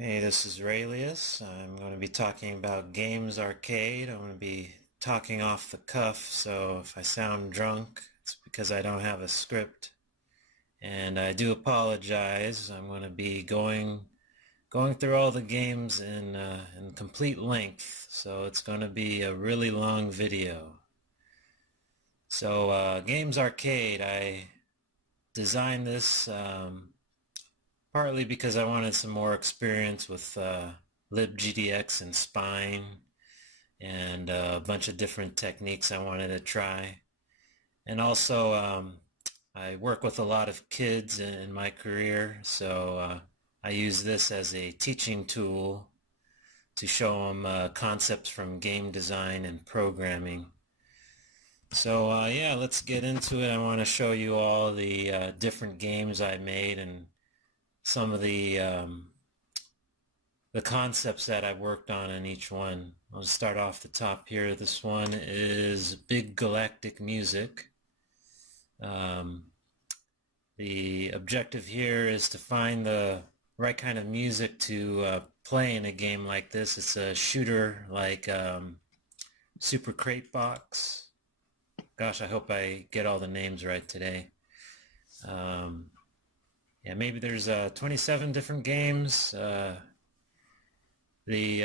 Hey, this is Raeleus. I'm going to be talking about Games Arcade. I'm going to be talking off the cuff, so if I sound drunk, it's because I don't have a script. And I do apologize. I'm going to be going through all the games in complete length, so it's going to be a really long video. So Games Arcade, I designed this partly because I wanted some more experience with libgdx and spine and a bunch of different techniques I wanted to try. And also I work with a lot of kids in my career, so I use this as a teaching tool to show them concepts from game design and programming. So yeah, let's get into it. I want to show you all the different games I made and some of the concepts that I worked on in each one. I'll start off the top here. This one is Big Galactic Music. The objective here is to find the right kind of music to play in a game like this. It's a shooter like Super Crate Box. Gosh, I hope I get all the names right today. Yeah, maybe there's 27 different games. The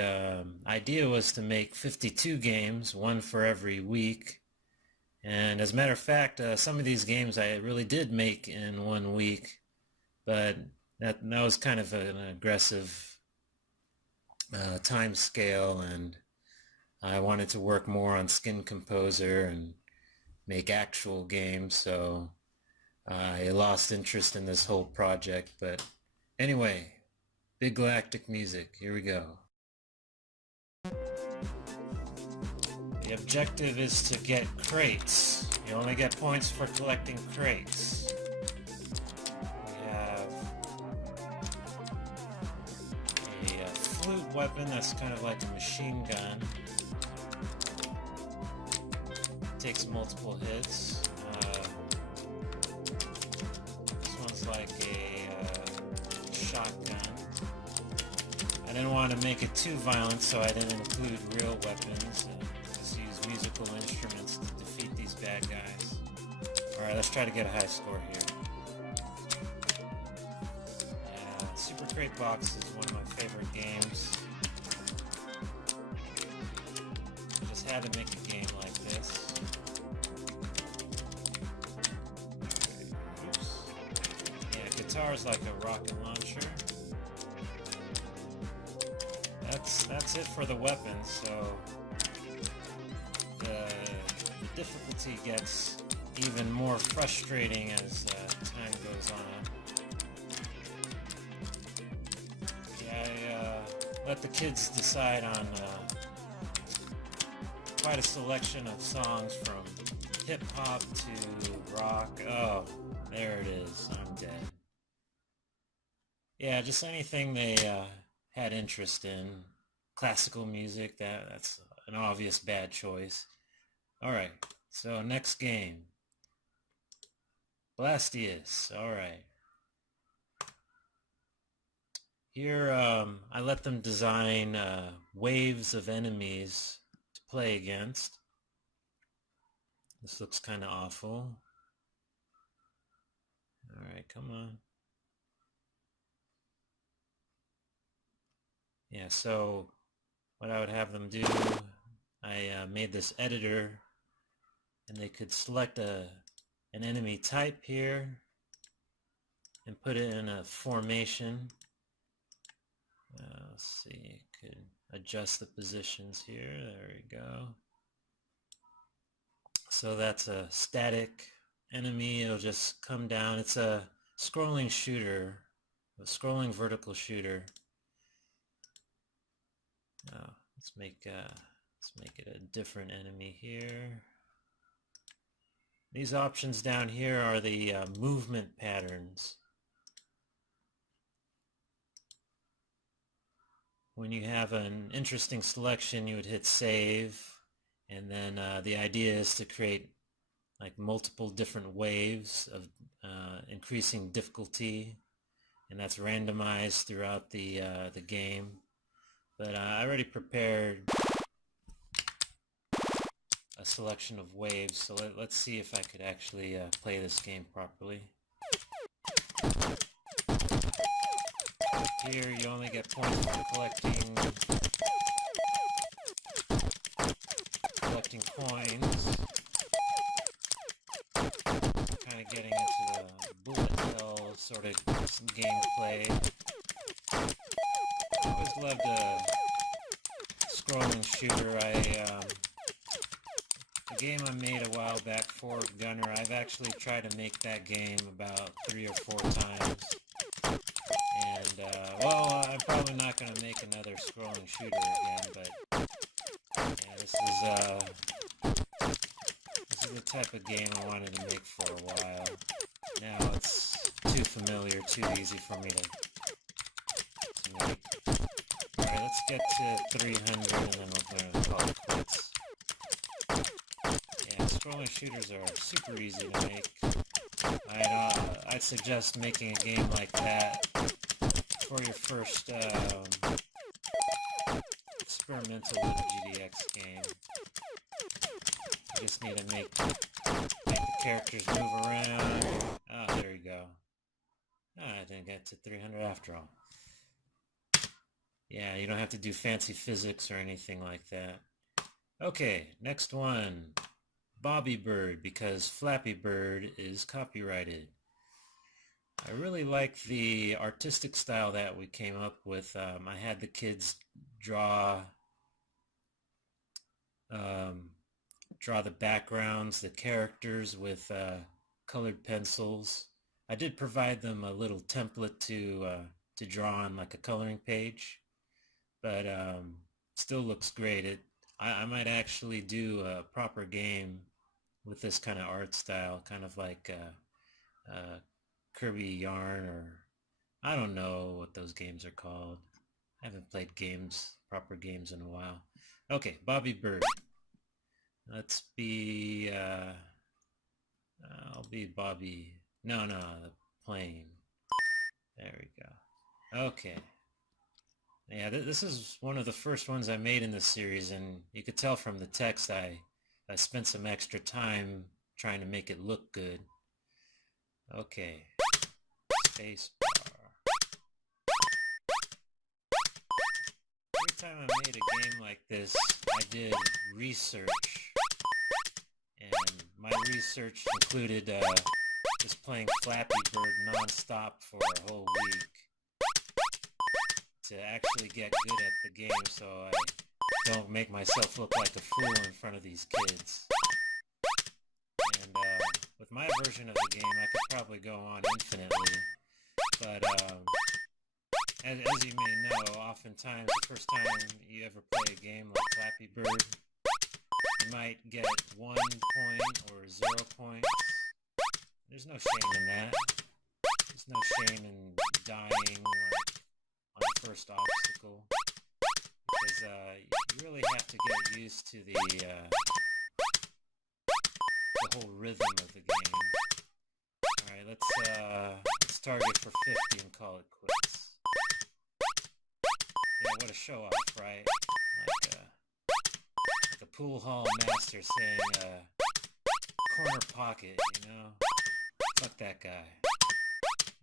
idea was to make 52 games, one for every week. And as a matter of fact, some of these games I really did make in 1 week, but that was kind of an aggressive time scale, and I wanted to work more on Skin Composer and make actual games, so I lost interest in this whole project. But anyway, Big Galactic Music, here we go. The objective is to get crates. You only get points for collecting crates. We have a flute weapon that's kind of like a machine gun. Takes multiple hits. This one's like a shotgun. I didn't want to make it too violent, so I didn't include real weapons. Just use musical instruments to defeat these bad guys. Alright, let's try to get a high score here. Yeah, Super Crate Box is one of my favorite games. I just had to make a game like this. Oops. Yeah, guitar is like a rocket launcher. That's it for the weapons, so the difficulty gets even more frustrating as time goes on. Yeah, I let the kids decide on quite a selection of songs from hip-hop to rock. Oh, there it is. I'm dead. Yeah, just anything they had interest in. Classical music, that's an obvious bad choice. Alright, so next game. Blastius, alright. Here I let them design waves of enemies to play against. This looks kind of awful. Alright, come on. Yeah, so what I would have them do, I made this editor, and they could select an enemy type here and put it in a formation. Let's see, could adjust the positions here. There we go. So that's a static enemy. It'll just come down. It's a scrolling shooter, a scrolling vertical shooter. Let's make it a different enemy here. These options down here are the movement patterns. When you have an interesting selection, you would hit save, and then the idea is to create like multiple different waves of increasing difficulty and that's randomized throughout the game. But I already prepared a selection of waves, so let's see if I could actually play this game properly. Here you only get points for collecting coins. Kind of getting into the bullet hell sort of gameplay. I always loved a scrolling shooter. A game I made a while back, for Gunner, I've actually tried to make that game about 3 or 4 times. And, well, I'm probably not going to make another scrolling shooter again, but yeah, this is the type of game I wanted to make for a while. Now it's too familiar, too easy for me to make. Alright, let's get to 300 and then we're going to call it quits. Yeah, scrolling shooters are super easy to make. I'd suggest making a game like that for your first experimental with GDX game. You just need to make the characters move around. Ah, there you go. Ah, I didn't get to 300 after all. Yeah, you don't have to do fancy physics or anything like that. Okay, next one. Bobby Bird, because Flappy Bird is copyrighted. I really like the artistic style that we came up with. I had the kids draw the backgrounds, the characters with colored pencils. I did provide them a little template to draw on, like a coloring page, but still looks great. I might actually do a proper game with this kind of art style, kind of like Kirby Yarn, or I don't know what those games are called. I haven't played proper games in a while. Okay, Bobby Bird. Let's be, I'll be Bobby. No, the plane. There we go. Okay. Yeah, this is one of the first ones I made in this series, and you could tell from the text I spent some extra time trying to make it look good. Okay. Space bar. Every time I made a game like this, I did research. And my research included just playing Flappy Bird non-stop for a whole week to actually get good at the game, so I don't make myself look like a fool in front of these kids. And with my version of the game, I could probably go on infinitely, but as you may know, oftentimes the first time you ever play a game like Flappy Bird, you might get 1 point or 0 points. There's no shame in that. There's no shame in dying like on the first obstacle, because you really have to get used to the whole rhythm of the game. Alright, let's target for 50 and call it quits. Yeah, what a show off, right? Like a pool hall master saying, corner pocket, you know? Fuck that guy.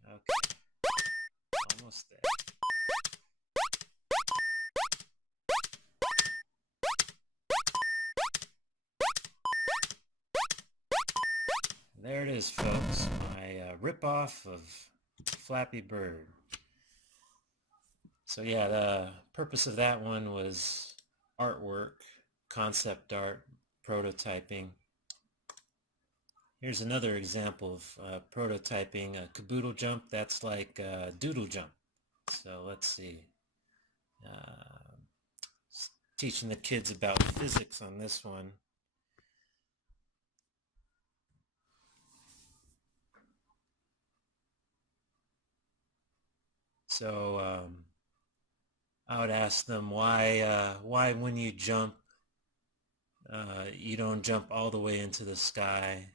Okay. Almost there. There it is, folks. My rip-off of Flappy Bird. So yeah, the purpose of that one was artwork, concept art, prototyping. Here's another example of prototyping a caboodle jump. That's like a doodle jump. So let's see. Teaching the kids about physics on this one. So I would ask them why when you jump, you don't jump all the way into the sky.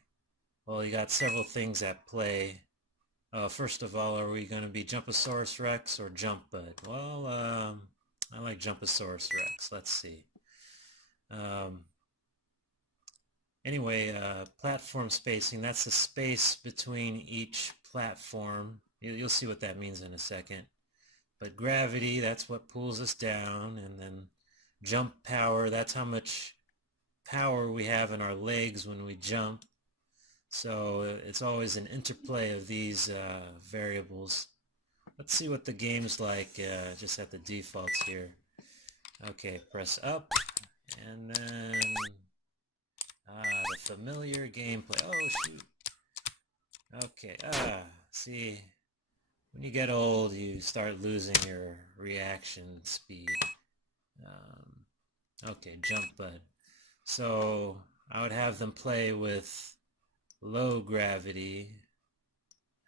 Well, you got several things at play. First of all, are we going to be Jumposaurus Rex or Jump Bud? Well, I like Jumposaurus Rex. Let's see. Um, anyway, platform spacing, that's the space between each platform. You'll see what that means in a second. But gravity, that's what pulls us down. And then jump power, that's how much power we have in our legs when we jump. So it's always an interplay of these variables. Let's see what the game's like just at the defaults here. Okay, press up, and then the familiar gameplay. Oh shoot. Okay, see, when you get old you start losing your reaction speed. Okay, jump bud. So I would have them play with low gravity,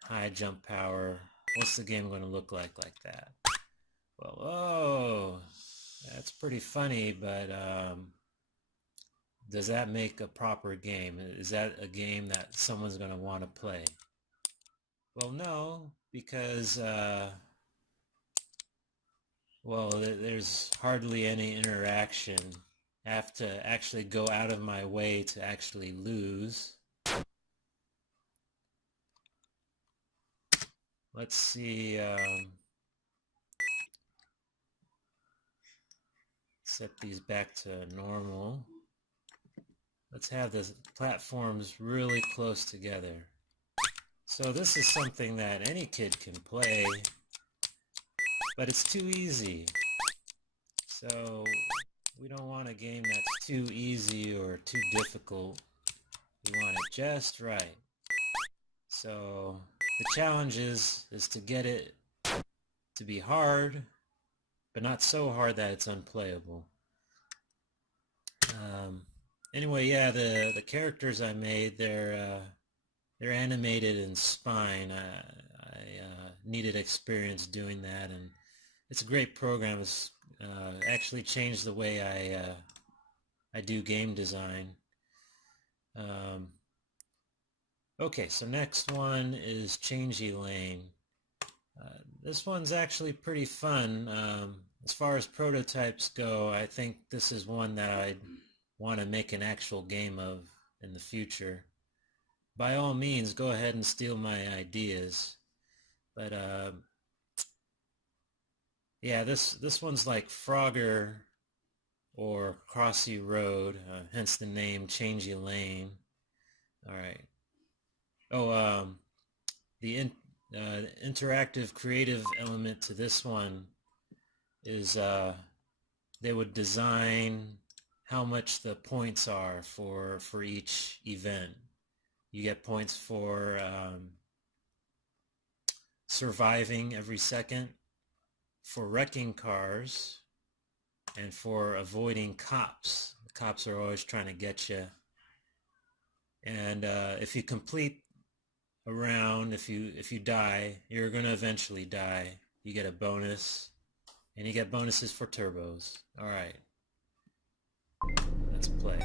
high jump power. What's the game going to look like that? Well, oh, that's pretty funny, but does that make a proper game? Is that a game that someone's going to want to play? Well, no, because well, there's hardly any interaction. I have to actually go out of my way to actually lose. Let's see, set these back to normal. Let's have the platforms really close together. So this is something that any kid can play, but it's too easy. So we don't want a game that's too easy or too difficult. We want it just right. So the challenge is to get it to be hard, but not so hard that it's unplayable. Anyway, yeah, the characters I made, they're animated in Spine. I needed experience doing that, and it's a great program. It's actually changed the way I do game design. Okay, so next one is Changey Lane. This one's actually pretty fun. As far as prototypes go, I think this is one that I'd want to make an actual game of in the future. By all means, go ahead and steal my ideas. But yeah, this one's like Frogger or Crossy Road, hence the name Changey Lane. All right. Oh, the interactive creative element to this one is they would design how much the points are for each event. You get points for surviving every second, for wrecking cars, and for avoiding cops. The cops are always trying to get you. And if you complete a round, if you die, you're going to eventually die. You get a bonus, and you get bonuses for turbos. All right, let's play.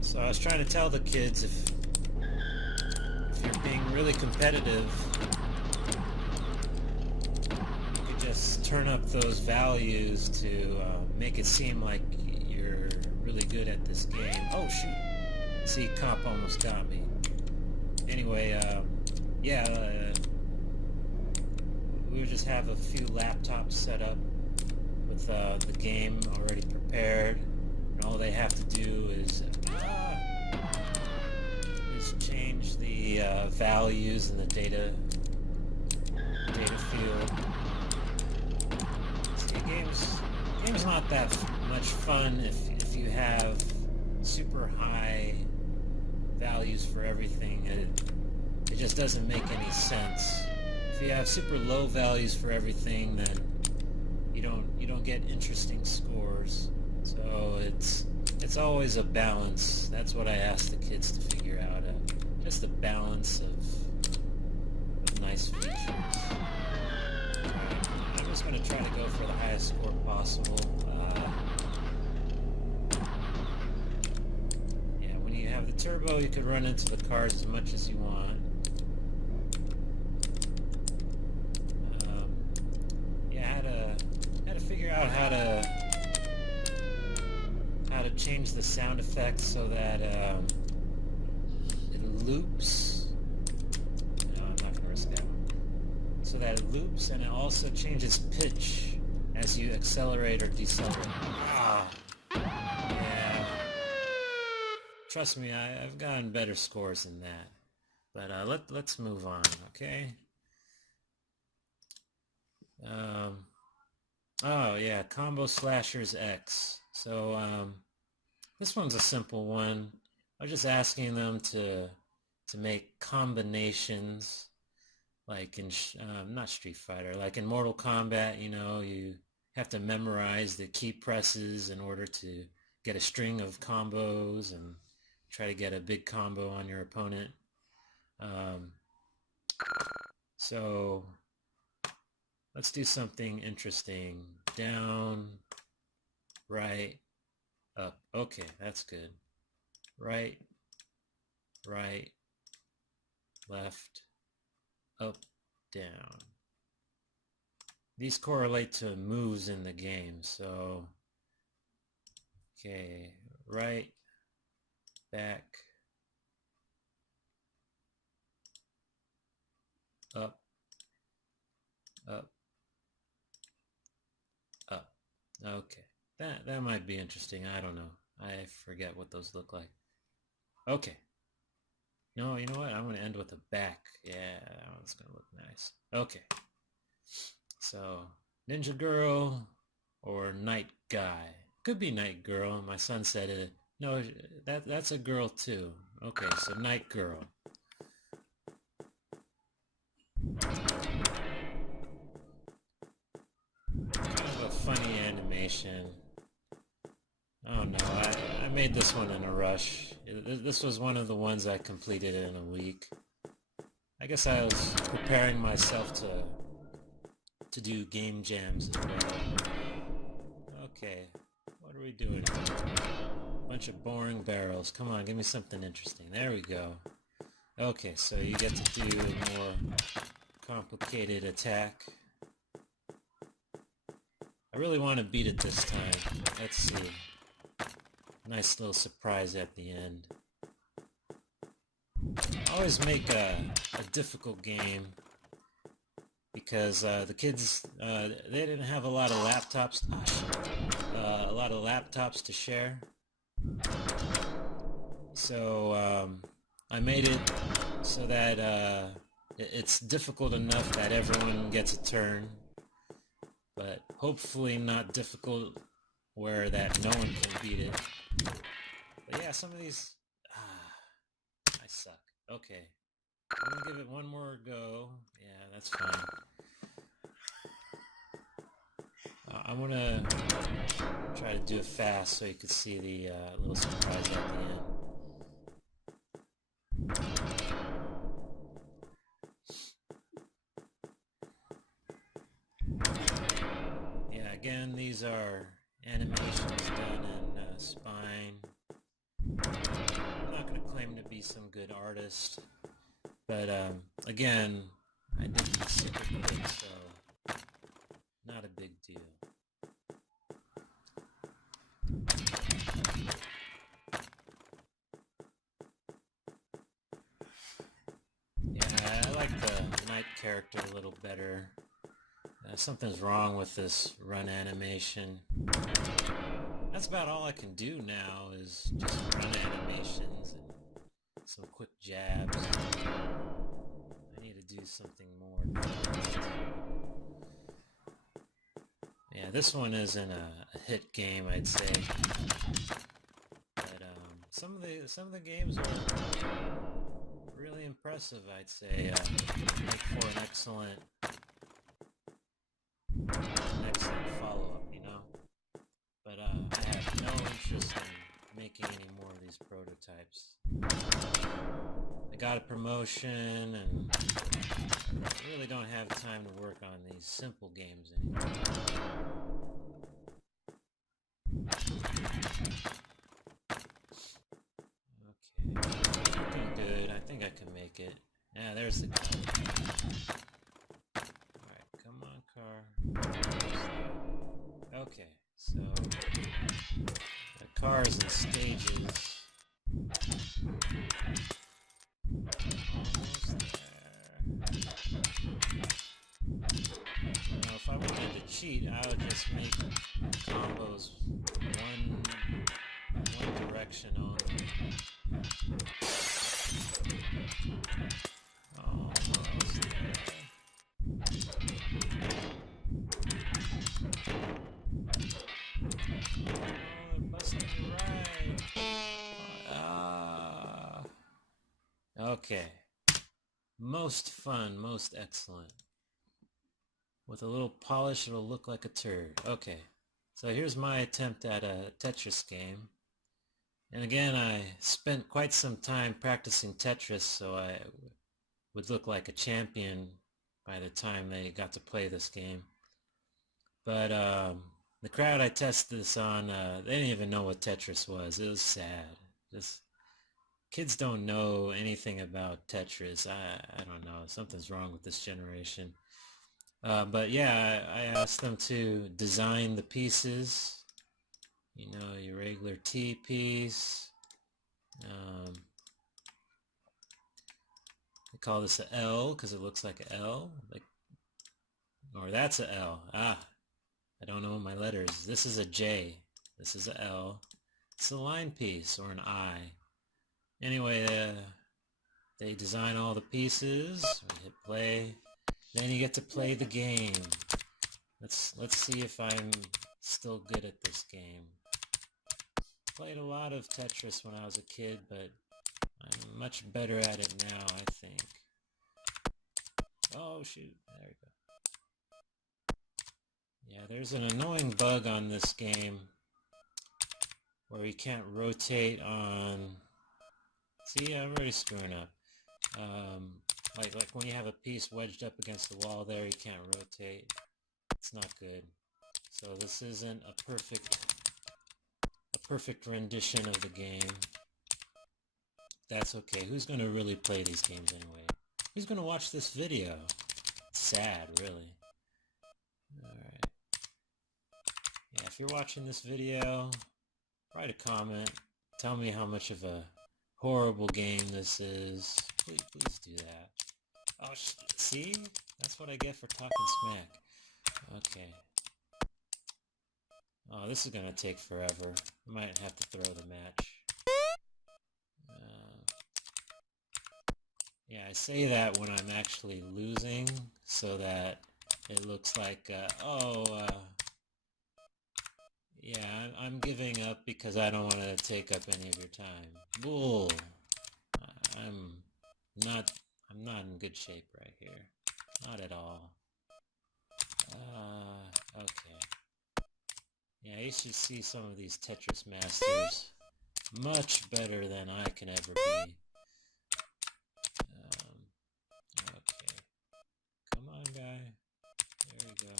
So I was trying to tell the kids, if you're being really competitive, you could just turn up those values to make it seem like you're really good at this game. Oh shoot! See, cop almost got me. Anyway, yeah, we would just have a few laptops set up with the game already prepared, and all they have to do is change the values in the data field. See, game's not that much fun if you have super high values for everything. It just doesn't make any sense. If you have super low values for everything, then you don't get interesting scores. So it's always a balance. That's what I ask the kids to figure out. Just a balance of nice features. Alright, I'm just going to try to go for the highest score possible. Yeah, when you have the turbo, you could run into the cars as much as you want. Yeah, I had to figure out how to change the sound effects so that it loops. No, I'm not gonna risk that one. So that it loops, and it also changes pitch as you accelerate or decelerate. Ah, yeah. Trust me, I've gotten better scores than that. But let's move on, okay? Oh yeah, Combo Slashers X. So this one's a simple one. I was just asking them to make combinations, like in not Street Fighter, like in Mortal Kombat. You know, you have to memorize the key presses in order to get a string of combos and try to get a big combo on your opponent. So let's do something interesting. Down, right, up. Okay, that's good. Right, right, left, up, down. These correlate to moves in the game. So, okay, right, back, up, up, up. Okay, that might be interesting. I don't know. I forget what those look like. Okay. No, you know what? I'm going to end with a back. Yeah, that one's going to look nice. Okay. So, Ninja Girl or Night Guy. Could be Night Girl. My son said it. No, that's a girl too. Okay, so Night Girl. Kind of a funny animation. Oh no, I made this one in a rush. This was one of the ones I completed in a week. I guess I was preparing myself to do game jams as well. Okay, what are we doing here? Bunch of boring barrels. Come on, give me something interesting. There we go. Okay, so you get to do a more complicated attack. I really want to beat it this time. Let's see. Nice little surprise at the end. I always make a difficult game because the kids, they didn't have a lot of laptops. A lot of laptops to share. So I made it so that it's difficult enough that everyone gets a turn, but hopefully not difficult where that no one can beat it. But yeah, some of these, I suck. Okay, I'm gonna give it one more go. Yeah, that's fine. I'm gonna try to do it fast so you can see the little surprise at the end. Yeah, again, these are animations done in Spine. I'm not going to claim to be some good artist, but again, I did these super quick, so not a big deal. Yeah, I like the Knight character a little better. Something's wrong with this run animation. That's about all I can do now is just run animations and some quick jabs. I need to do something more advanced. Yeah, this one isn't a hit game, I'd say. But some of the games are really impressive, I'd say. Make for an excellent follow-up, you know. But I have no interest in making any more of these prototypes. I got a promotion, and I really don't have time to work on these simple games anymore. Okay. Yeah, there's the gun. Alright, come on, car. Okay, so the car's in stages. Almost there. Now, if I wanted to cheat, I would just make combos one direction only. Almost there. Oh, it busted right. Ah. Okay. Most fun, most excellent. With a little polish, it'll look like a turd. Okay. So here's my attempt at a Tetris game. And again, I spent quite some time practicing Tetris, so I would look like a champion by the time they got to play this game. But the crowd I tested this on, they didn't even know what Tetris was. It was sad. Just kids don't know anything about Tetris. I don't know. Something's wrong with this generation. But yeah, I asked them to design the pieces. You know, your regular T piece. I call this a L because it looks like an L. Or that's a L. Ah, I don't know my letters. This is a J. This is a L. It's a line piece or an I. Anyway, they design all the pieces. We hit play. Then you get to play the game. Let's see if I'm still good at this game. Played a lot of Tetris when I was a kid, but I'm much better at it now, I think. Oh shoot, there we go. Yeah, there's an annoying bug on this game where you can't rotate on... See, I'm already screwing up. Like when you have a piece wedged up against the wall there, you can't rotate. It's not good. So this isn't a perfect rendition of the game. That's okay. Who's gonna really play these games anyway? Who's gonna watch this video? It's sad, really. Alright. Yeah, if you're watching this video, write a comment. Tell me how much of a horrible game this is. Please do that. Oh, see? That's what I get for talking smack. Okay. Oh, this is gonna take forever. I might have to throw the match. Yeah, I say that when I'm actually losing, so that it looks like, yeah, I'm giving up because I don't want to take up any of your time. Bull. I'm not in good shape right here. Not at all. Okay. Yeah, you should see some of these Tetris masters. Much better than I can ever be. Okay. Come on, guy. There we go.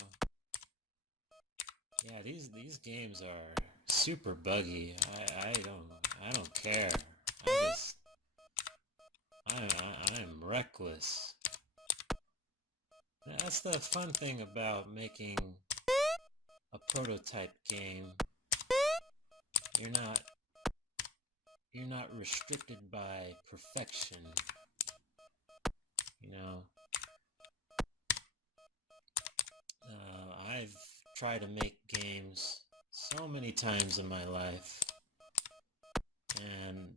Yeah, these games are super buggy. I don't care. I'm reckless. That's the fun thing about making a prototype game. You're not restricted by perfection. You know, I've tried to make games so many times in my life, and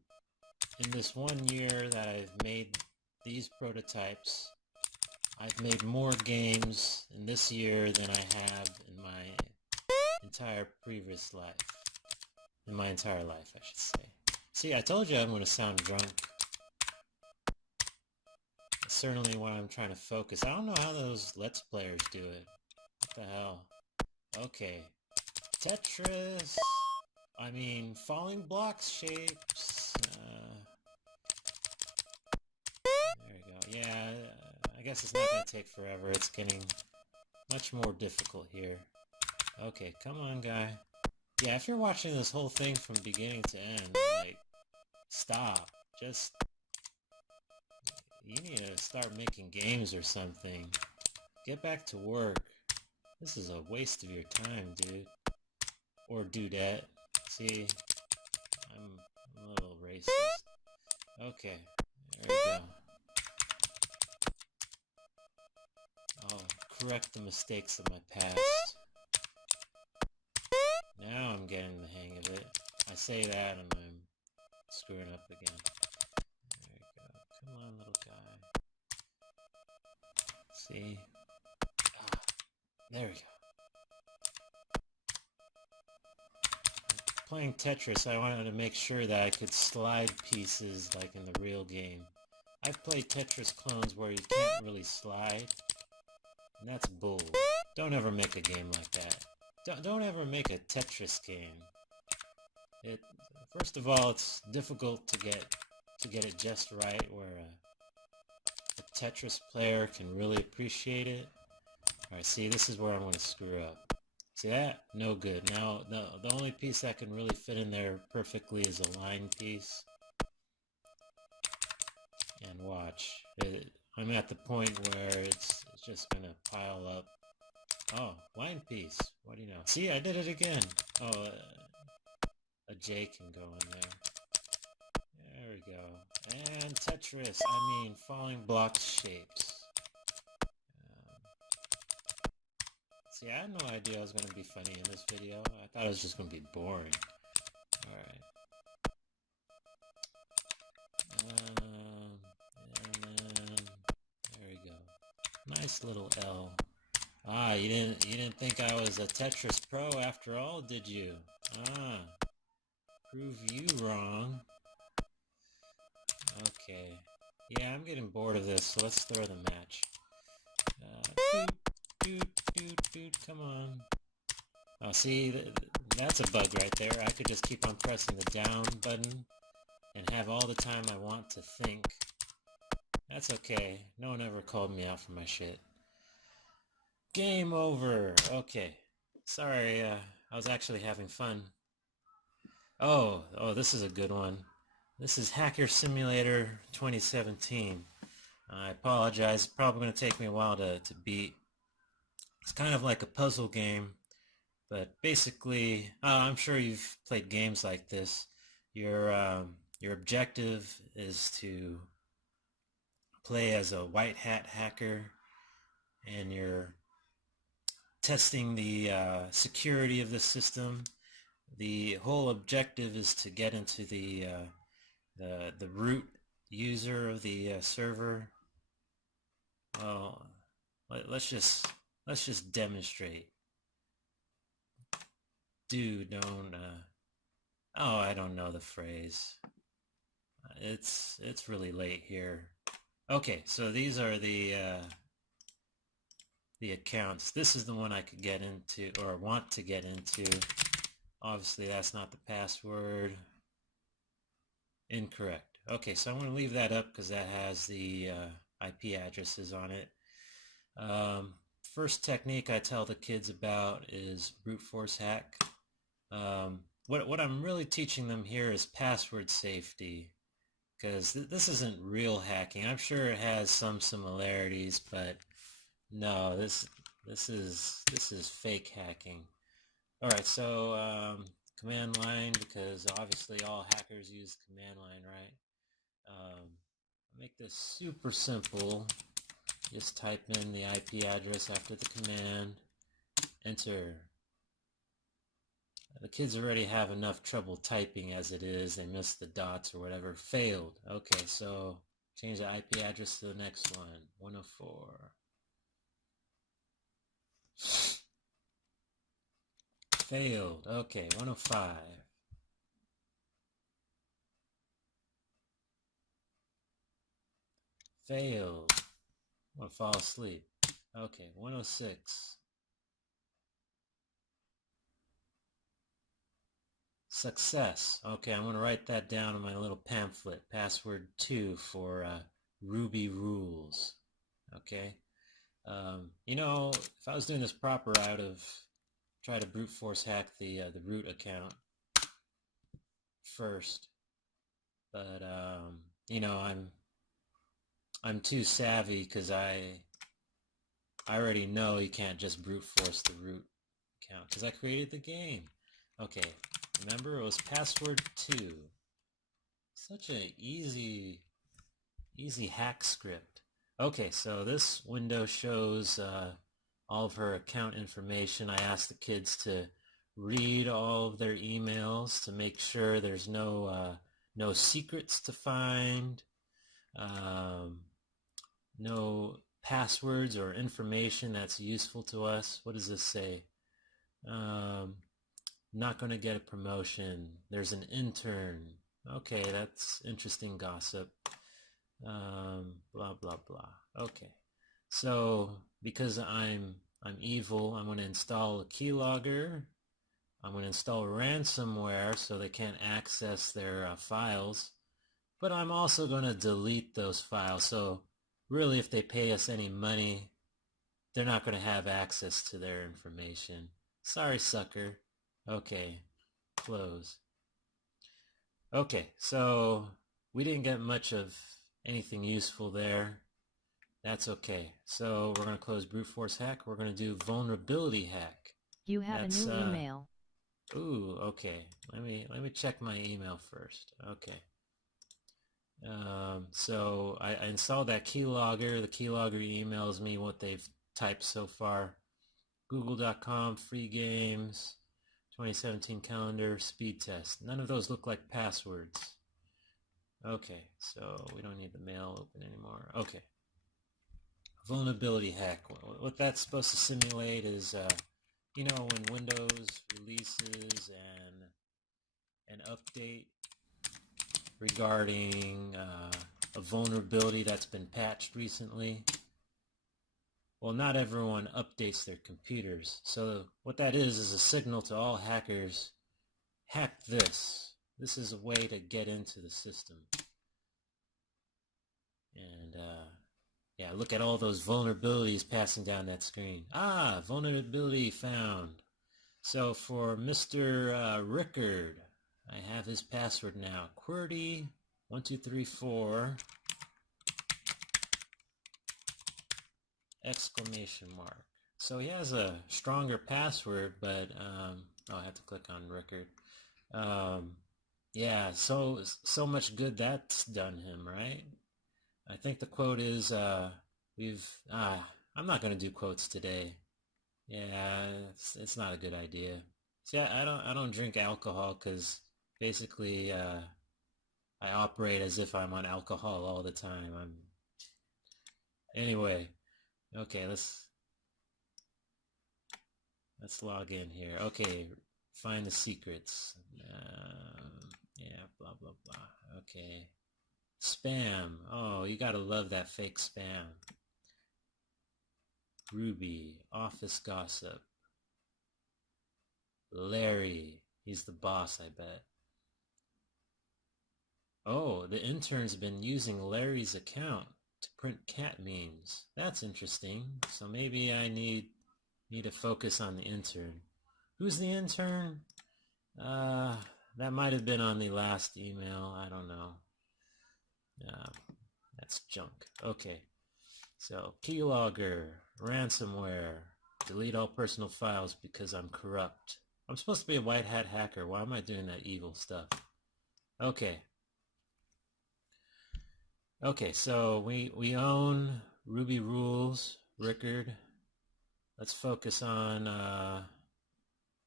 in this 1 year that I've made these prototypes, I've made more games in this year than I have in my entire previous life. In my entire life, I should say. See, I told you I'm going to sound drunk. It's certainly when I'm trying to focus. I don't know how those Let's Players do it. What the hell? Okay. Tetris! I mean, falling blocks shapes. There we go. Yeah, I guess it's not going to take forever. It's getting much more difficult here. Okay, come on, guy. Yeah, if you're watching this whole thing from beginning to end, like, stop. Just, You need to start making games or something. Get back to work. This is a waste of your time, dude. Or dudette. See, I'm a little racist. Okay, there we go. I'll correct the mistakes of my past. Now I'm getting the hang of it. I say that and I'm screwing up again. There we go. Come on, little guy. See? Ah, there we go. Playing Tetris, I wanted to make sure that I could slide pieces like in the real game. I've played Tetris clones where you can't really slide, and that's bull. Don't ever make a game like that. Don't ever make a Tetris game. First of all, it's difficult to get it just right, where a Tetris player can really appreciate it. Alright, see, this is where I'm going to screw up. See that? No good. Now, the only piece that can really fit in there perfectly is a line piece. And watch. I'm at the point where it's just going to pile up. Oh, line piece. What do you know? See, I did it again. Oh, a J can go in there. There we go. And Tetris. I mean, falling block shapes. See, I had no idea I was going to be funny in this video. I thought it was just going to be boring. Alright. And then, there we go. Nice little L. Ah, you didn't think I was a Tetris pro after all, did you? Ah, prove you wrong. Okay. Yeah, I'm getting bored of this, so let's throw the match. Dude, come on. Oh, see, that's a bug right there. I could just keep on pressing the down button and have all the time I want to think. That's okay. No one ever called me out for my shit. Game over. Okay. Sorry, I was actually having fun. Oh, this is a good one. This is Hacker Simulator 2017. I apologize. It's probably going to take me a while to beat. It's kind of like a puzzle game, but basically, I'm sure you've played games like this. Your objective is to play as a white hat hacker, and you're testing the security of the system. The whole objective is to get into the root user of the server. Well, let's just demonstrate. Dude, don't. Oh, I don't know the phrase. It's really late here. Okay, so these are the accounts. This is the one I could get into or want to get into. Obviously, that's not the password. Incorrect. Okay, so I'm going to leave that up because that has the IP addresses on it. First technique I tell the kids about is brute force hack. What I'm really teaching them here is password safety, because this isn't real hacking. I'm sure it has some similarities, but no, this is fake hacking. All right, so command line, because obviously all hackers use command line, right? Make this super simple. Just type in the IP address after the command, enter. The kids already have enough trouble typing as it is. They miss the dots or whatever. Failed. Okay, so change the IP address to the next one. 104. Failed. Okay, 105. Failed. I'm going to fall asleep. Okay, 106. Success. Okay, I'm going to write that down in my little pamphlet. Password 2 for Ruby rules. Okay. You know, if I was doing this proper, I would have tried to brute force hack the root account first. But, you know, I'm too savvy because I already know you can't just brute force the root account because I created the game. Okay, remember it was password 2. Such an easy hack script. Okay, so this window shows all of her account information. I asked the kids to read all of their emails to make sure there's no secrets to find, um, no passwords or information that's useful to us. What does this say? Um, Not going to get a promotion. There's an intern. Okay, that's interesting gossip. Blah blah blah. Okay, so because I'm evil, I'm going to install a keylogger. I'm going to install ransomware so they can't access their files. But I'm also going to delete those files. So really, if they pay us any money, they're not going to have access to their information. Sorry, sucker. Okay, close. Okay, so we didn't get much of anything useful there. That's okay. So we're going to close brute force hack. We're going to do vulnerability hack. You have a new email. Ooh, okay. Let me check my email first. Okay. So I installed that keylogger. The keylogger emails me what they've typed so far. Google.com, free games, 2017 calendar, speed test. None of those look like passwords. Okay, so we don't need the mail open anymore. Okay. Vulnerability hack. What that's supposed to simulate is, when Windows releases an update regarding a vulnerability that's been patched recently. Well, not everyone updates their computers. So what that is a signal to all hackers. Hack this. This is a way to get into the system. And yeah, look at all those vulnerabilities passing down that screen. Ah, vulnerability found. So for Mr. Rickard, I have his password now. QWERTY1234 ! So he has a stronger password, but I have to click on Rickard. Yeah, so much good that's done him, right? I think the quote is, I'm not going to do quotes today. Yeah, it's not a good idea. See, I don't drink alcohol because basically I operate as if I'm on alcohol all the time. Anyway, okay, let's log in here. Okay, find the secrets. Yeah, blah blah blah. Okay. Spam. Oh, you gotta love that fake spam. Ruby. Office gossip. Larry. He's the boss, I bet. Oh, the intern's been using Larry's account to print cat memes. That's interesting. So maybe I need to focus on the intern. Who's the intern? That might have been on the last email. I don't know. That's junk. Okay. So, keylogger, ransomware, delete all personal files because I'm corrupt. I'm supposed to be a white hat hacker. Why am I doing that evil stuff? Okay. Okay, so we own Ruby rules, Rickard. Let's focus on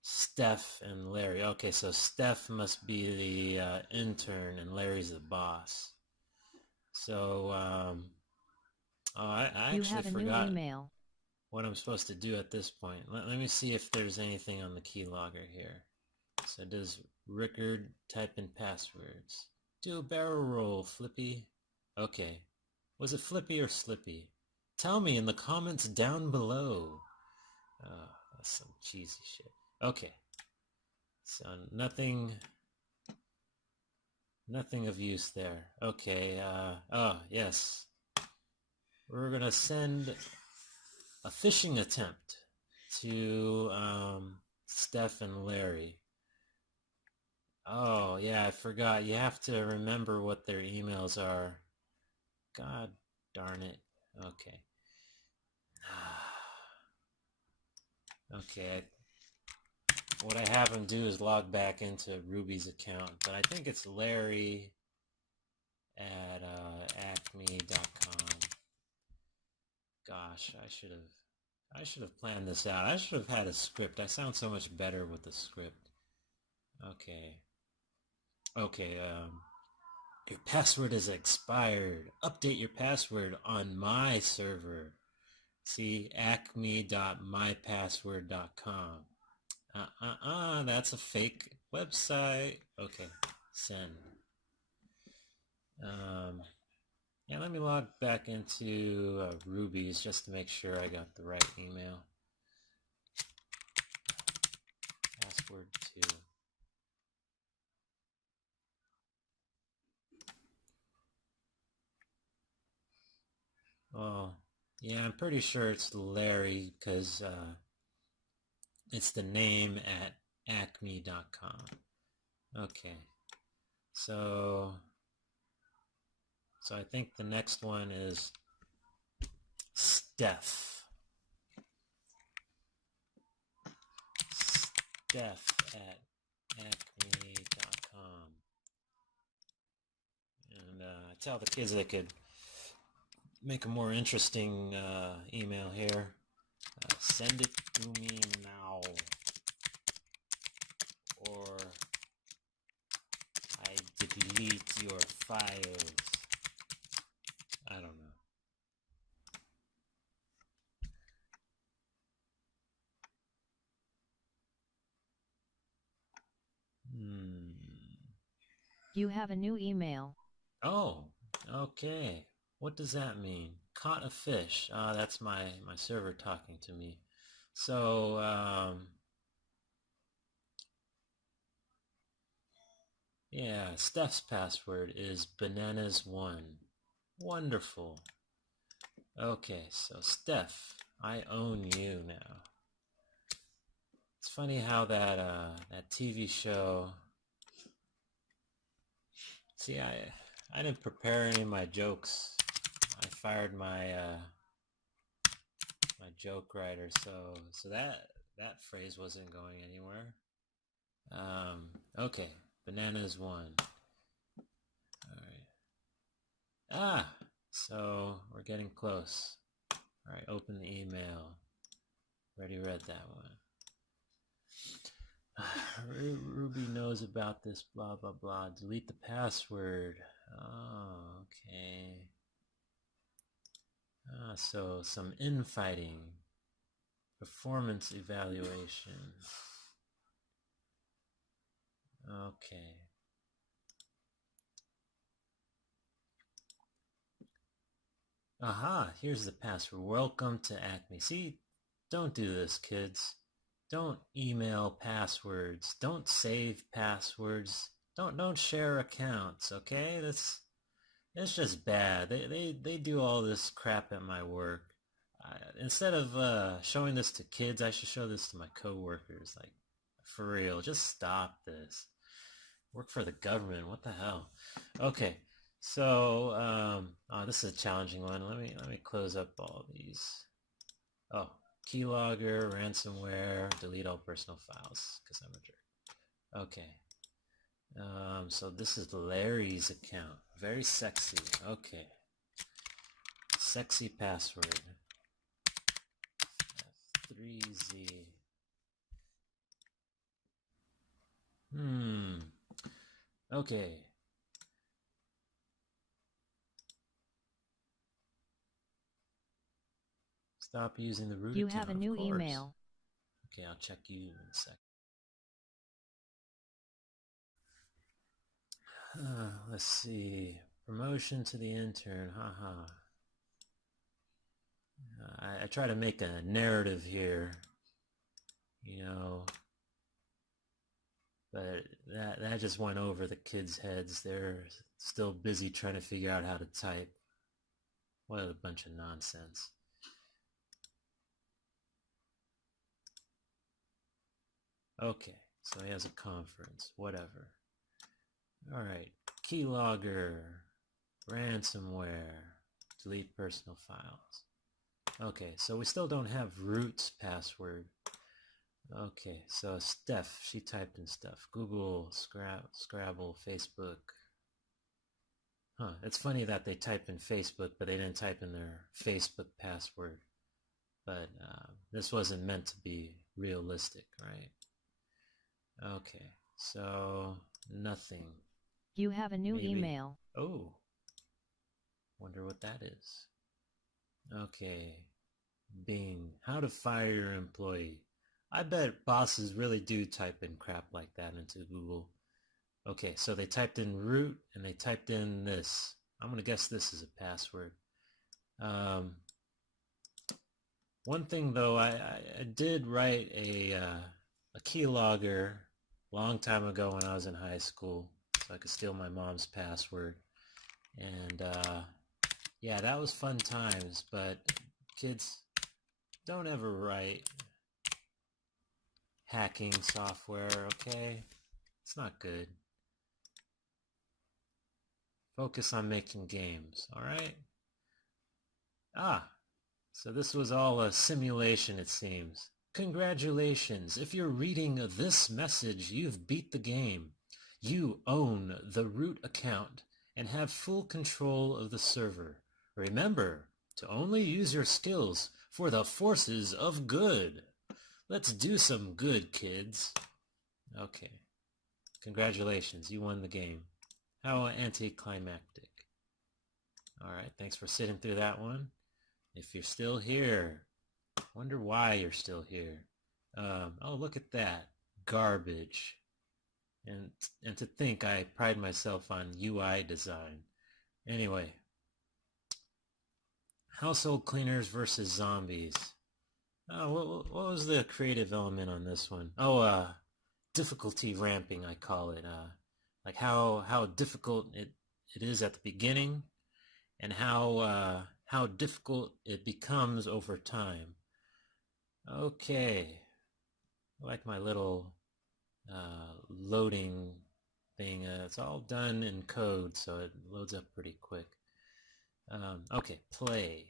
Steph and Larry. Okay, so Steph must be the intern and Larry's the boss. So, I actually forgot what I'm supposed to do at this point. Let me see if there's anything on the keylogger here. So does Rickard type in passwords? Do a barrel roll, Flippy. Okay. Was it Flippy or Slippy? Tell me in the comments down below. Oh, that's some cheesy shit. Okay. So nothing of use there. Okay, oh, yes. We're gonna send a phishing attempt to Steph and Larry. Oh, yeah, I forgot. You have to remember what their emails are. God Darn it. Okay. Okay. What I have him do is log back into Ruby's account, but I think it's Larry at acme.com. Gosh, I should have planned this out. I should have had a script. I sound so much better with the script. Okay. Okay, your password is expired. Update your password on my server. See, acme.mypassword.com. That's a fake website. Okay, send. Yeah, let me log back into Ruby's just to make sure I got the right email. Password 2. Oh, yeah, I'm pretty sure it's Larry because it's the name at acme.com. Okay, so I think the next one is Steph. Steph at acme.com. And tell the kids they could make a more interesting email here. Send it to me now, or I delete your files. I don't know. You have a new email. Oh, okay. What does that mean? Caught a fish. That's my server talking to me. So, yeah, Steph's password is bananas1. Wonderful. Okay, so Steph, I own you now. It's funny how that TV show. See, I didn't prepare any of my jokes. I fired my my joke writer, so that phrase wasn't going anywhere. Okay, bananas 1. All right. So we're getting close. All right, open the email. Already read that one. Ruby knows about this, blah, blah, blah. Delete the password. Oh, okay. So some infighting. Performance evaluation. Okay. Aha, here's the password. Welcome to Acme. See, don't do this, kids. Don't email passwords. Don't save passwords. Don't share accounts, okay? That's just bad. They do all this crap at my work. Instead of showing this to kids, I should show this to my coworkers. Like, for real, just stop this. Work for the government. What the hell? Okay, so this is a challenging one. Let me close up all these. Oh, keylogger, ransomware, delete all personal files because I'm a jerk. Okay. So this is Larry's account. Very sexy. Okay. Sexy password. F3Z. Okay. Stop using the root account. You have a new email. Okay, I'll check you in a sec. Let's see. Promotion to the intern. Haha. I try to make a narrative here, you know, but that just went over the kids' heads. They're still busy trying to figure out how to type. What a bunch of nonsense. Okay, so he has a conference, whatever. All right, keylogger, ransomware, delete personal files. Okay, so we still don't have root's password. Okay, so Steph, she typed in stuff. Google, Scrabble, Facebook. Huh, it's funny that they type in Facebook, but they didn't type in their Facebook password. But this wasn't meant to be realistic, right? Okay, so nothing. You have a new email. Oh, wonder what that is. Okay, Bing, how to fire your employee. I bet bosses really do type in crap like that into Google. Okay, so they typed in root and they typed in this. I'm going to guess this is a password. One thing though, I did write a keylogger a long time ago when I was in high school, so I could steal my mom's password. And yeah, that was fun times, but kids, don't ever write hacking software, okay? It's not good. Focus on making games, alright? So this was all a simulation, it seems. Congratulations, if you're reading this message, you've beat the game. You own the root account and have full control of the server. Remember to only use your skills for the forces of good. Let's do some good, kids. Okay. Congratulations, you won the game. How anticlimactic. Alright, thanks for sitting through that one. If you're still here, wonder why you're still here. Oh, look at that. Garbage. And to think I pride myself on UI design. Anyway. Household cleaners versus zombies. What was the creative element on this one? Difficulty ramping, I call it. Like how difficult it is at the beginning, and how difficult it becomes over time. Okay, I like my little loading thing. It's all done in code, so it loads up pretty quick. Okay, play.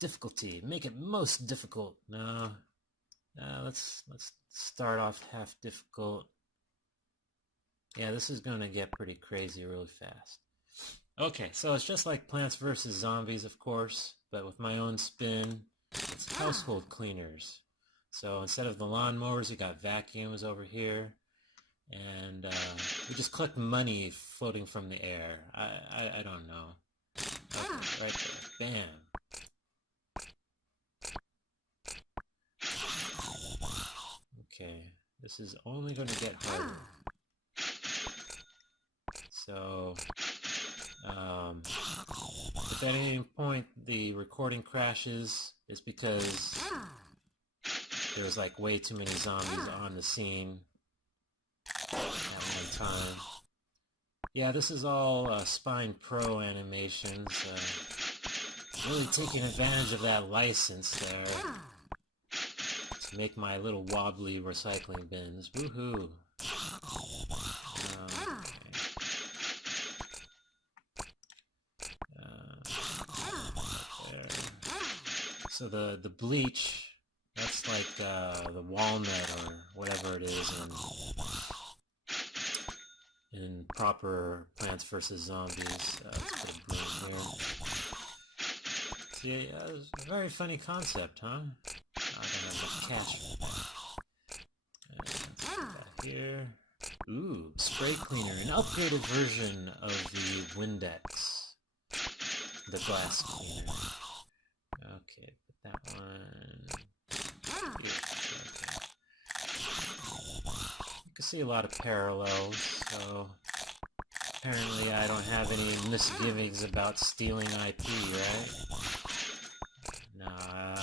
Difficulty. Make it most difficult. No. Let's start off half difficult. Yeah, this is going to get pretty crazy really fast. Okay, so it's just like Plants vs. Zombies, of course, but with my own spin. It's household cleaners. So instead of the lawnmowers, we got vacuums over here. And we just collect money floating from the air. I don't know. Okay, right there. Bam. Okay, this is only going to get harder. So, if at any point the recording crashes, it's because there's like way too many zombies on the scene at one time. Yeah, this is all Spine Pro animations. Really taking advantage of that license there to make my little wobbly recycling bins. Woohoo! There. So the bleach, that's like the walnut or whatever it is in proper Plants vs. Zombies. Let's put a broom here. See, it's a very funny concept, huh? I'm gonna have a cash for that. Let's put that here. Ooh, spray cleaner, an upgraded version of the Windex, the glass cleaner. Okay, put that one here. Okay. You can see a lot of parallels, so apparently I don't have any misgivings about stealing IP, right? Nah.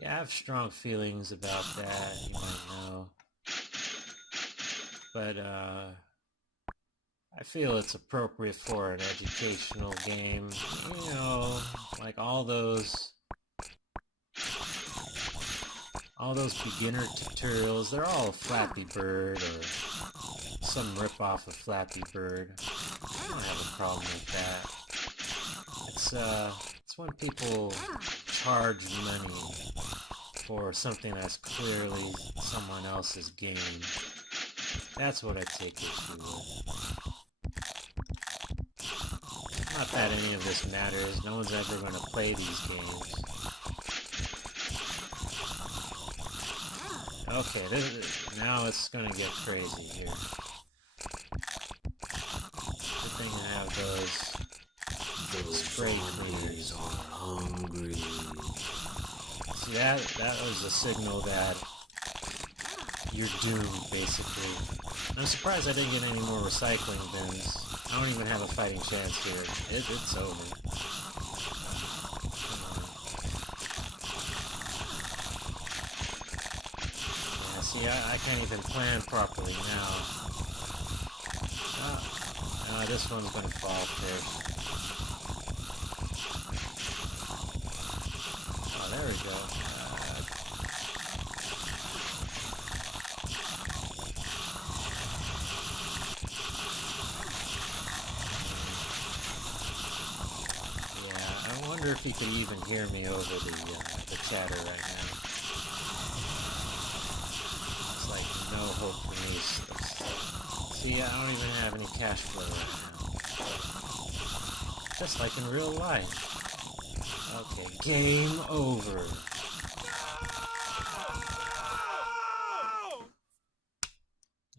Yeah, I have strong feelings about that, you might know. But, I feel it's appropriate for an educational game. You know, like all those beginner tutorials, they're all Flappy Bird or some ripoff of Flappy Bird. I don't have a problem with that. it's when people charge money for something that's clearly someone else's game. That's what I take issue with. Not that any of this matters. No one's ever going to play these games. Okay, now it's going to get crazy here. Good thing I have those spray cleaners. Are hungry. See, that was a signal that you're doomed, basically. I'm surprised I didn't get any more recycling bins. I don't even have a fighting chance here. It's over. Yeah, see, I can't even plan properly now. This one's gonna fall first. Oh, there we go. Yeah, I wonder if you could even hear me over the chatter right now. It's like no hope for me. See, I don't even have any cash flow right now. Just like in real life. Okay, game over.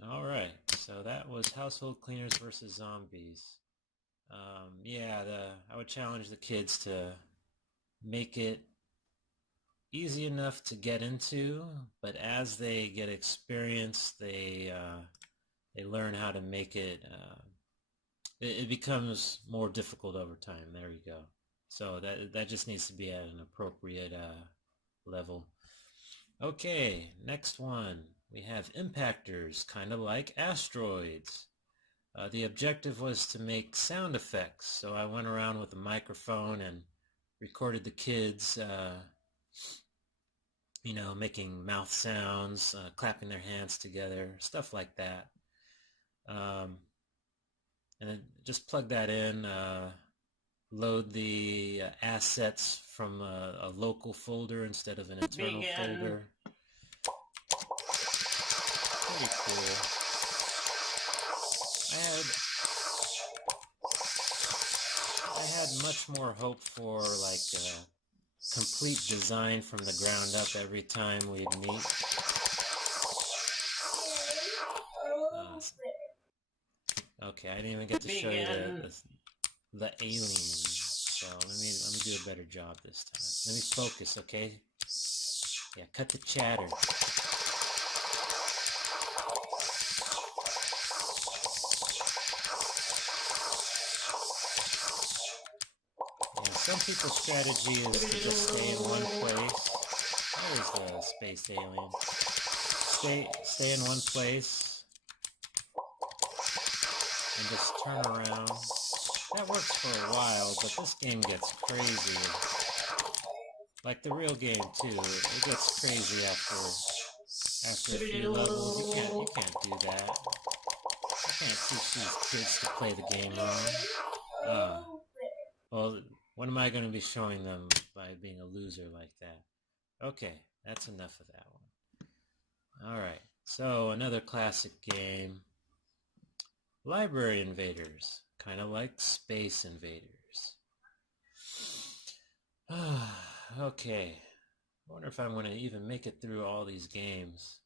Alright, so that was Household Cleaners versus Zombies. Yeah, I would challenge the kids to make it easy enough to get into, but as they get experience, they learn how to make it, it becomes more difficult over time. There you go. So that just needs to be at an appropriate level. Okay, next one. We have impactors, kind of like asteroids. The objective was to make sound effects, so I went around with a microphone and recorded the kids, you know, making mouth sounds, clapping their hands together, stuff like that. And then just plug that in, load the assets from a local folder instead of an internal folder. Pretty cool. I had much more hope for like complete design from the ground up every time we'd meet. Okay, I didn't even get to show you the aliens. So let me do a better job this time. Let me focus, okay? Yeah, cut the chatter. Yeah, some people's strategy is to just stay in one place. There's the space alien. Stay in one place and just turn around. That works for a while, but this game gets crazy. Like the real game too. It gets crazy after a few levels. You can't do that. I can't teach these kids to play the game wrong. Well, what am I going to be showing them by being a loser like that? Okay, that's enough of that one. Alright, so another classic game. Library Invaders, kind of like Space Invaders. Okay, I wonder if I'm going to even make it through all these games.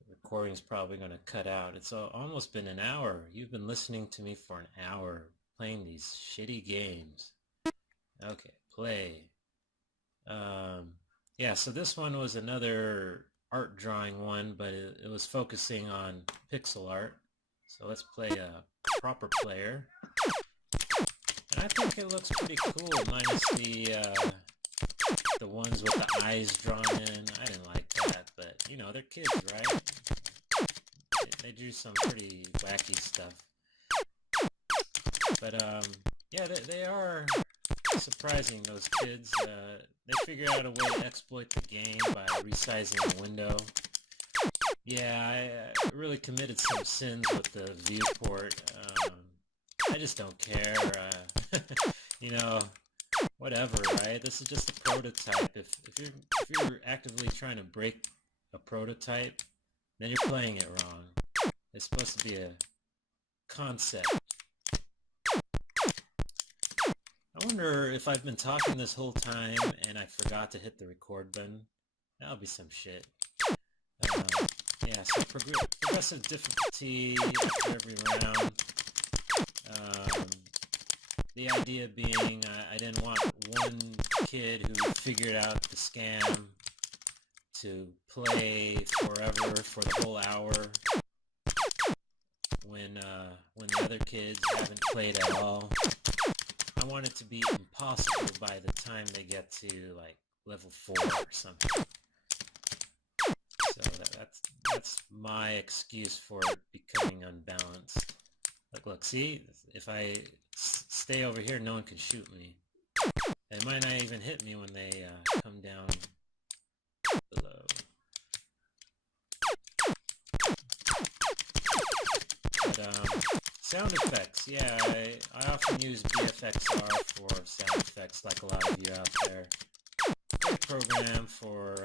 The recording's probably going to cut out. It's almost been an hour. You've been listening to me for an hour playing these shitty games. Okay, play. Yeah, so this one was another art drawing one, but it was focusing on pixel art. So let's play a proper player. And I think it looks pretty cool, minus the ones with the eyes drawn in. I didn't like that, but you know, they're kids, right? They do some pretty wacky stuff. But yeah, they are surprising, those kids. They figure out a way to exploit the game by resizing the window. Yeah, I really committed some sins with the viewport. I just don't care. you know, whatever, right? This is just a prototype. If you're actively trying to break a prototype, then you're playing it wrong. It's supposed to be a concept. I wonder if I've been talking this whole time and I forgot to hit the record button. That'll be some shit. Uh, yeah, so progressive difficulty after every round. Um, the idea being I didn't want one kid who figured out the scam to play forever for the whole hour when the other kids haven't played at all. I want it to be impossible by the time they get to like level 4 or something. So that's my excuse for it becoming unbalanced. Look, see, if I stay over here, no one can shoot me. They might not even hit me when they come down below. But sound effects, yeah, I often use BFXR for sound effects, like a lot of you out there. Great program for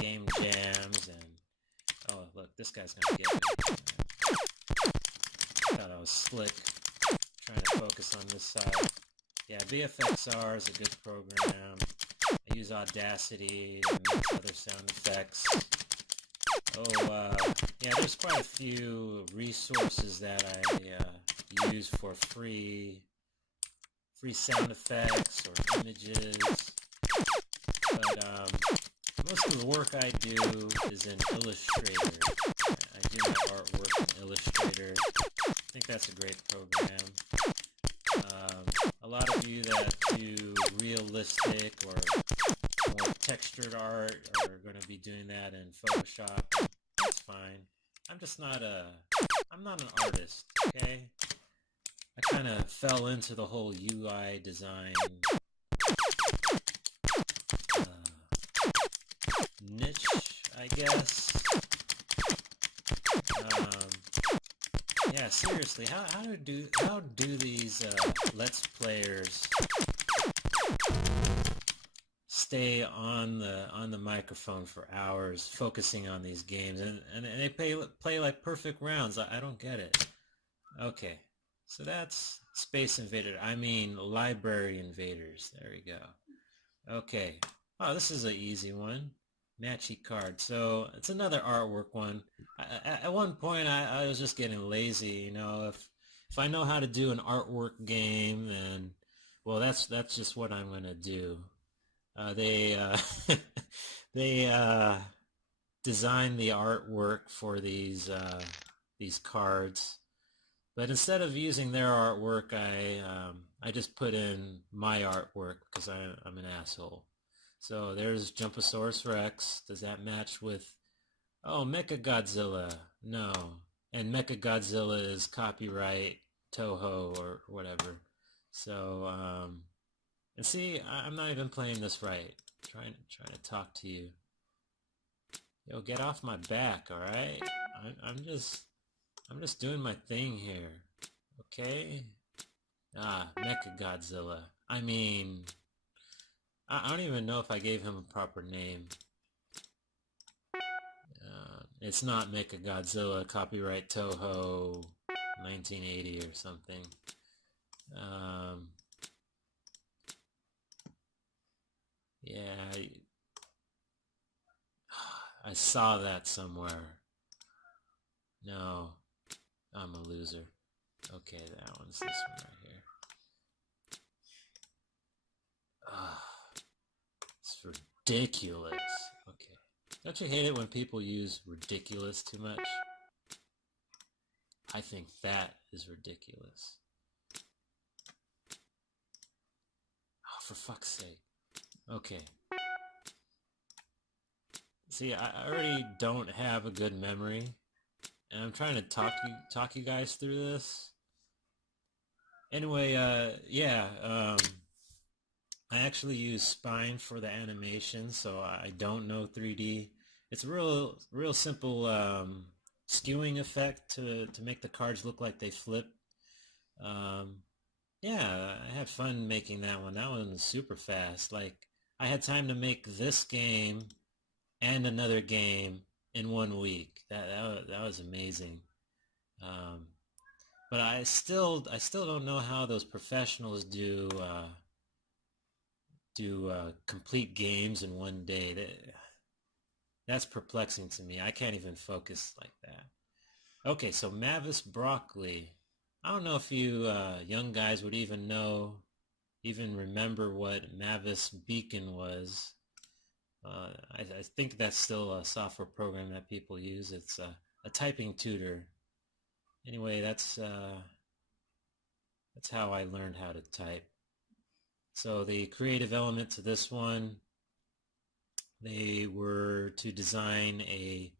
game jams and... Oh, look, this guy's gonna get me. Thought I was slick, trying to focus on this side. Yeah, BFXR is a good program. I use Audacity to make other sound effects. Yeah, there's quite a few resources that I use for free sound effects or images. But most of the work I do is in Illustrator. I do my artwork in Illustrator. I think that's a great program. A lot of you that do realistic or more textured art are going to be doing that in Photoshop. That's fine. I'm not an artist, okay? I kind of fell into the whole UI design niche, I guess. Yeah, seriously, how do these Let's Players stay on the microphone for hours, focusing on these games, and they play like perfect rounds? I don't get it. Okay, so that's Space Invader. I mean Library Invaders. There we go. Okay. Oh, this is an easy one. Matchy card. So it's another artwork one. At one point, I was just getting lazy. You know, if I know how to do an artwork game, then well, that's just what I'm gonna do. They they designed the artwork for these cards, but instead of using their artwork, I just put in my artwork because I'm an asshole. So there's Jumpasaurus Rex. Does that match with... Oh, Mechagodzilla. No. And Mechagodzilla is copyright Toho or whatever. So, and see, I'm not even playing this right. I'm trying to talk to you. Yo, get off my back, alright? I'm just doing my thing here. Okay? Ah, Mechagodzilla. I mean... I don't even know if I gave him a proper name. It's not Mechagodzilla, copyright Toho, 1980 or something. Yeah, I saw that somewhere. No, I'm a loser. Okay, that one's this one right here. It's ridiculous. Okay. Don't you hate it when people use ridiculous too much? I think that is ridiculous. Oh, for fuck's sake. Okay. See, I already don't have a good memory, and I'm trying to talk you guys through this. Anyway, I actually use Spine for the animation, so I don't know 3D. It's a real simple skewing effect to make the cards look like they flip. Yeah, I had fun making that one. That one was super fast. Like, I had time to make this game and another game in 1 week. That was amazing. Um, but I still don't know how those professionals do complete games in 1 day. That's perplexing to me. I can't even focus like that. Okay, so Mavis Broccoli. I don't know if you young guys would even remember what Mavis Beacon was. I think that's still a software program that people use. It's a typing tutor. Anyway, that's how I learned how to type. So the creative element to this one, they were to design a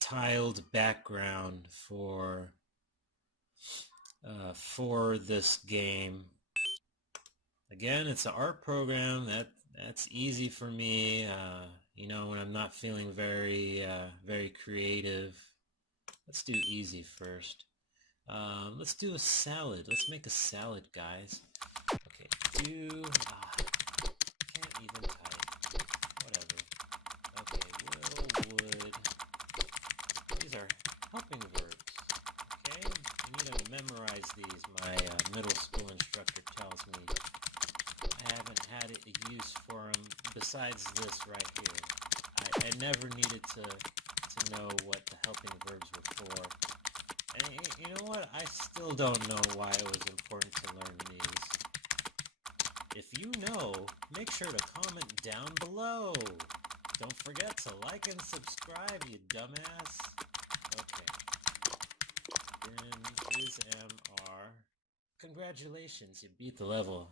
tiled background for this game. Again, it's an art program that's easy for me. When I'm not feeling very creative. Let's do easy first. Let's do a salad. Let's make a salad, guys. Okay, can't even type. Whatever. Okay, would. These are helping verbs. Okay, you need to memorize these. My middle school instructor tells me I haven't had a use for them besides this right here. I never needed to know what the helping verbs were for. And you know what? I still don't know why it was important to learn these. If you know, make sure to comment down below. Don't forget to like and subscribe, you dumbass. Okay. Then is MR. Congratulations, you beat the level.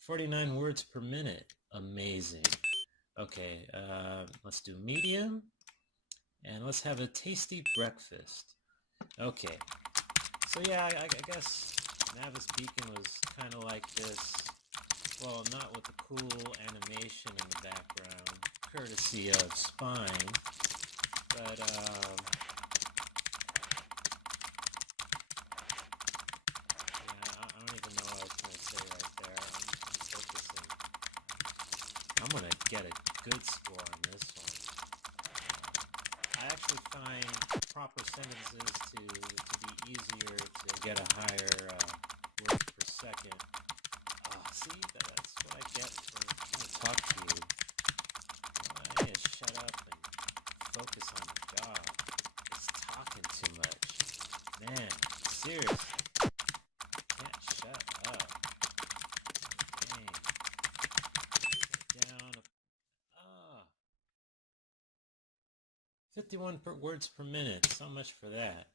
49 words per minute. Amazing. Okay, let's do medium. And let's have a tasty breakfast. Okay. So yeah, I guess Mavis Beacon was kind of like this. Well, not with the cool animation in the background, courtesy of Spine. But, yeah, I don't even know what I was going to say right there. I'm focusing. I'm going to get a good score on this one. I actually find proper sentences to be easier to get a higher words per second. See, that's what I get for trying to talk to you. I need to shut up and focus on the job. It's talking too much. Man, seriously. Can't shut up. Dang. Down. 51 words per minute. So much for that.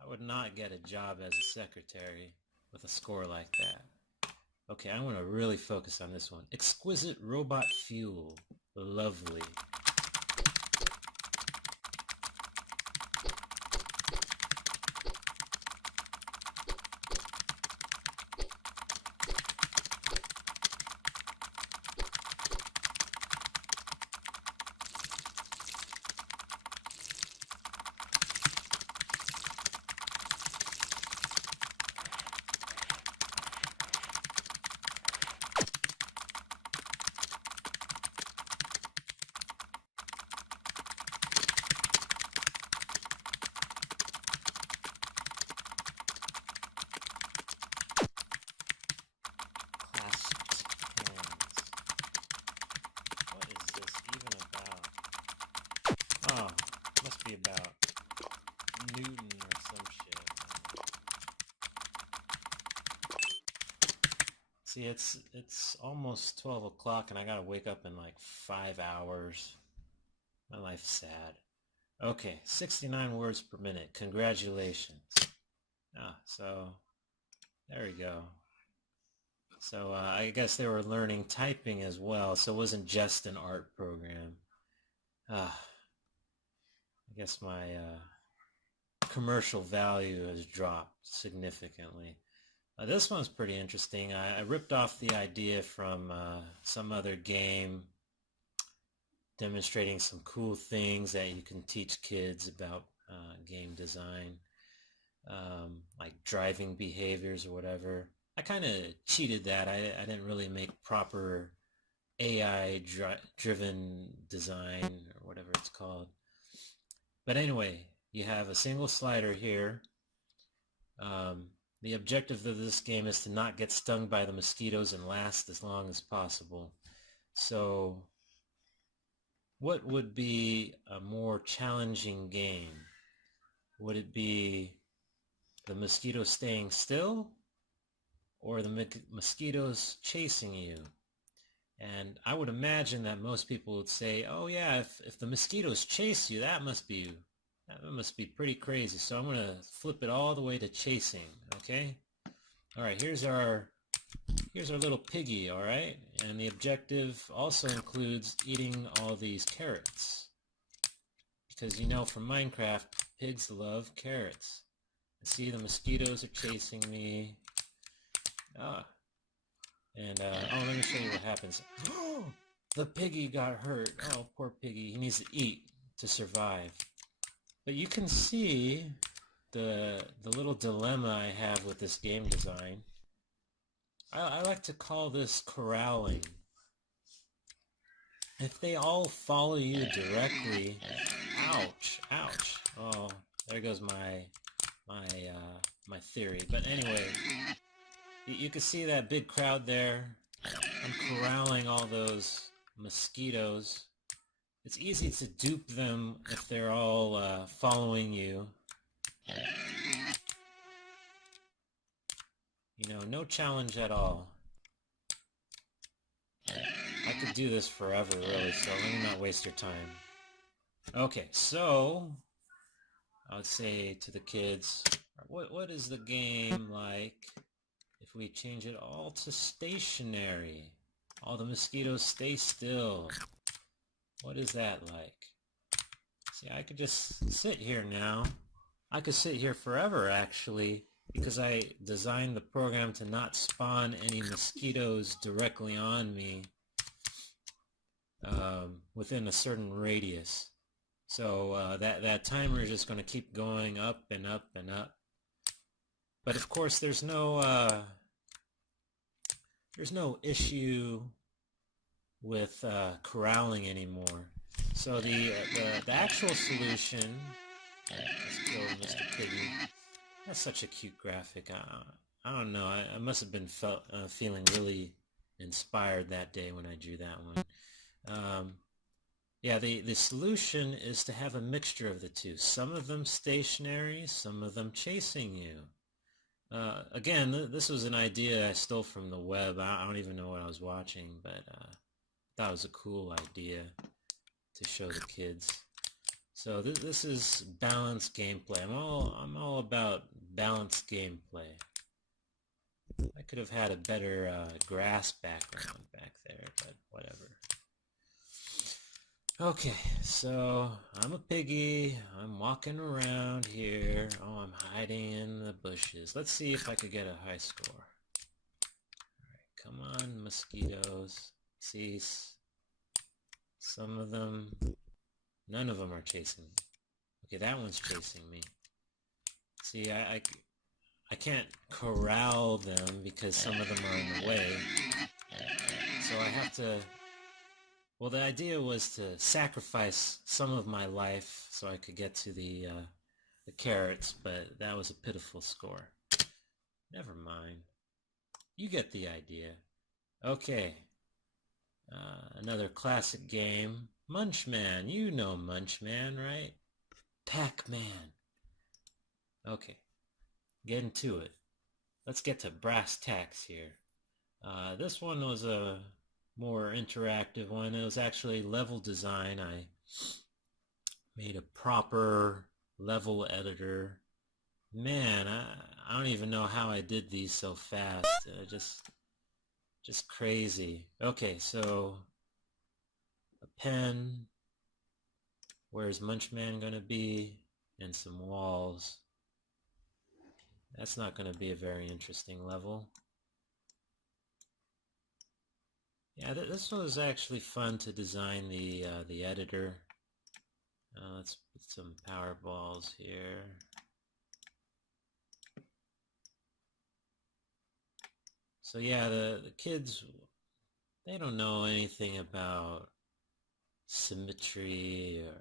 I would not get a job as a secretary with a score like that. Okay, I want to really focus on this one. Exquisite robot fuel. Lovely. Oh, must be about Newton or some shit. See, it's almost 12 o'clock and I gotta wake up in like 5 hours. My life's sad. Okay, 69 words per minute. Congratulations. So there we go. So I guess they were learning typing as well, so it wasn't just an art program. I guess my commercial value has dropped significantly. This one's pretty interesting. I ripped off the idea from some other game demonstrating some cool things that you can teach kids about game design, like driving behaviors or whatever. I kind of cheated that. I didn't really make proper AI driven design or whatever it's called. But anyway, you have a single slider here. Um, the objective of this game is to not get stung by the mosquitoes and last as long as possible. So what would be a more challenging game? Would it be the mosquitoes staying still or the mosquitoes chasing you? And I would imagine that most people would say, oh yeah, if the mosquitoes chase you, that must be pretty crazy. So I'm going to flip it all the way to chasing, okay? All right, here's our little piggy, all right? And the objective also includes eating all these carrots. Because you know from Minecraft, pigs love carrots. See, the mosquitoes are chasing me. And oh, let me show you what happens. The piggy got hurt. Oh, poor piggy. He needs to eat to survive. But you can see the little dilemma I have with this game design. I like to call this corralling. If they all follow you directly, ouch, ouch. Oh, there goes my theory. But anyway, you can see that big crowd there. I'm corralling all those mosquitoes. It's easy to dupe them if they're all following you. You know, no challenge at all. I could do this forever, really, so let me not waste your time. Okay, so I would say to the kids, what is the game like if we change it all to stationary? All the mosquitoes stay still. What is that like? See, I could just sit here now. I could sit here forever, actually, because I designed the program to not spawn any mosquitoes directly on me within a certain radius. So that timer is just going to keep going up and up and up. But of course, there's no issue with corralling anymore. So the actual solution. Let's kill Mr. Piggy. That's such a cute graphic. I don't know. I must have been feeling really inspired that day when I drew that one. Yeah, the solution is to have a mixture of the two. Some of them stationary, some of them chasing you. Again, this was an idea I stole from the web. I don't even know what I was watching, but that was a cool idea to show the kids. So this is balanced gameplay. I'm all about balanced gameplay. I could have had a better grass background back there, but whatever. Okay, so I'm a piggy. I'm walking around here. Oh, I'm hiding in the bushes. Let's see if I could get a high score. Alright, come on, mosquitoes. See, some of them, none of them are chasing me. Okay, that one's chasing me. See, I can't corral them because some of them are in the way. So I have to... Well, the idea was to sacrifice some of my life so I could get to the carrots, but that was a pitiful score. Never mind. You get the idea. Okay. Another classic game. Munchman. You know Munchman, right? Pac-Man. Okay. Getting to it. Let's get to brass tacks here. This one was a more interactive one. It was actually level design. I made a proper level editor. Man, I don't even know how I did these so fast. Just crazy. Okay, so a pen. Where's Munchman gonna be? And some walls. That's not gonna be a very interesting level. Yeah, this was actually fun to design the editor. Let's put some power balls here. So yeah, the kids, they don't know anything about symmetry or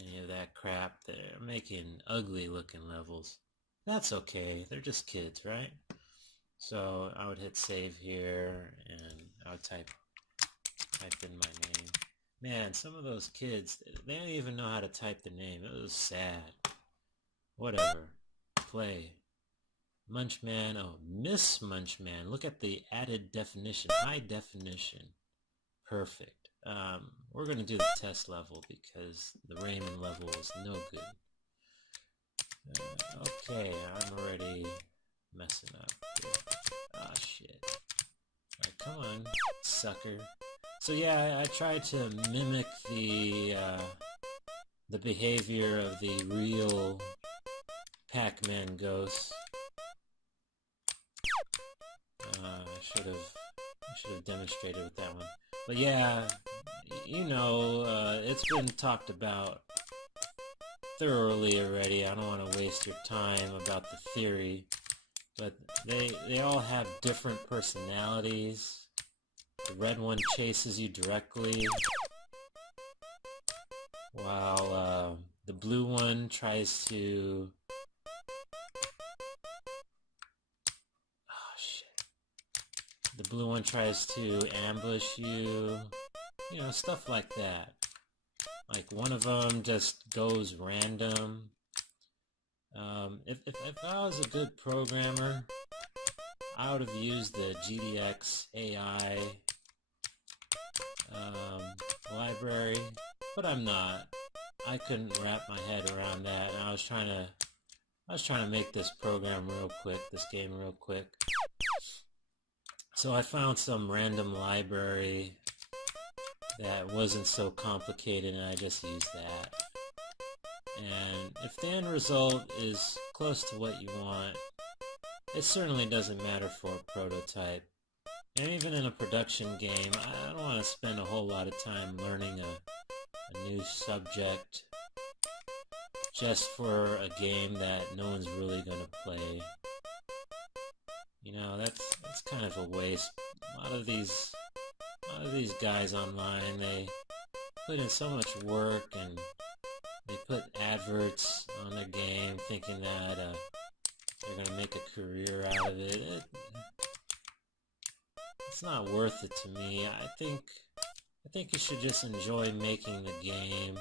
any of that crap. They're making ugly looking levels. That's okay. They're just kids, right? So I would hit save here and I would type in my name. Man, some of those kids, they don't even know how to type the name. It was sad. Whatever. Play. Munchman. Oh, Miss Munchman. Look at the added definition. High definition. Perfect. We're going to do the test level because the Raymond level is no good. Okay, I'm already messing up here. Ah, shit. Alright, come on, sucker. So yeah, I tried to mimic the behavior of the real Pac-Man ghosts. I should have demonstrated with that one. But yeah, you know, it's been talked about thoroughly already. I don't want to waste your time about the theory, but they all have different personalities. The red one chases you directly, while the blue one tries to... Oh, shit. The blue one tries to ambush you. You know, stuff like that. Like, one of them just goes random. If I was a good programmer, I would have used the GDX AI library, but I'm not. I couldn't wrap my head around that, and I was trying to make this program real quick, this game real quick. So I found some random library that wasn't so complicated, and I just used that. And if the end result is close to what you want, it certainly doesn't matter for a prototype. And even in a production game, I don't want to spend a whole lot of time learning a new subject just for a game that no one's really going to play. You know, that's kind of a waste. A lot of these guys online, they put in so much work and they put adverts on their game thinking that they're going to make a career out of it. It's not worth it to me. I think you should just enjoy making the game,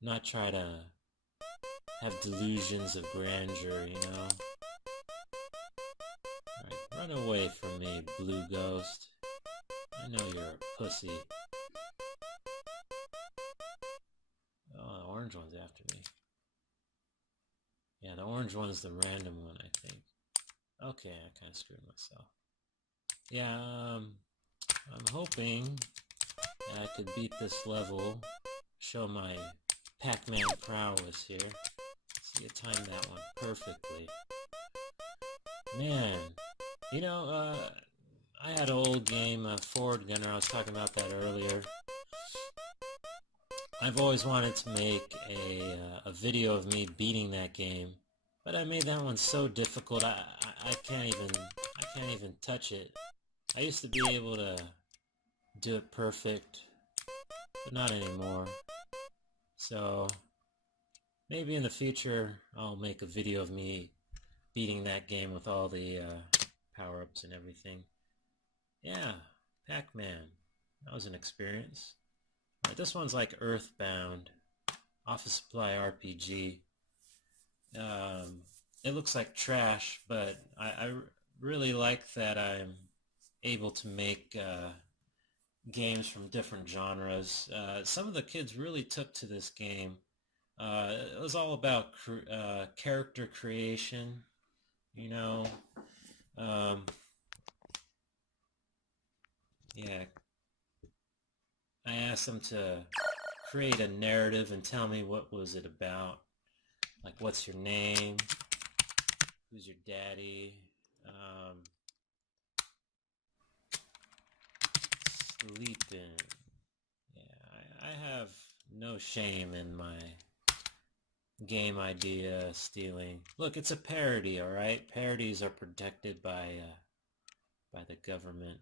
not try to have delusions of grandeur, you know? Alright, run away from me, blue ghost. I know you're a pussy. Oh, the orange one's after me. Yeah, the orange one's the random one, I think. Okay, I kind of screwed myself. Yeah, I'm hoping that I could beat this level, show my Pac-Man prowess here. See, you timed that one perfectly. Man, you know, I had an old game, Forward Gunner, I was talking about that earlier. I've always wanted to make a video of me beating that game, but I made that one so difficult, I can't even touch it. I used to be able to do it perfect, but not anymore. So maybe in the future I'll make a video of me beating that game with all the power-ups and everything. Yeah, Pac-Man. That was an experience. Right, this one's like Earthbound, Office Supply RPG. It looks like trash, but I really like that I'm able to make games from different genres. Some of the kids really took to this game. It was all about character creation, you know. Yeah, I asked them to create a narrative and tell me what was it about. Like, what's your name? Who's your daddy? Sleeping. Yeah, I have no shame in my game idea stealing. Look, it's a parody, all right? Parodies are protected by the government.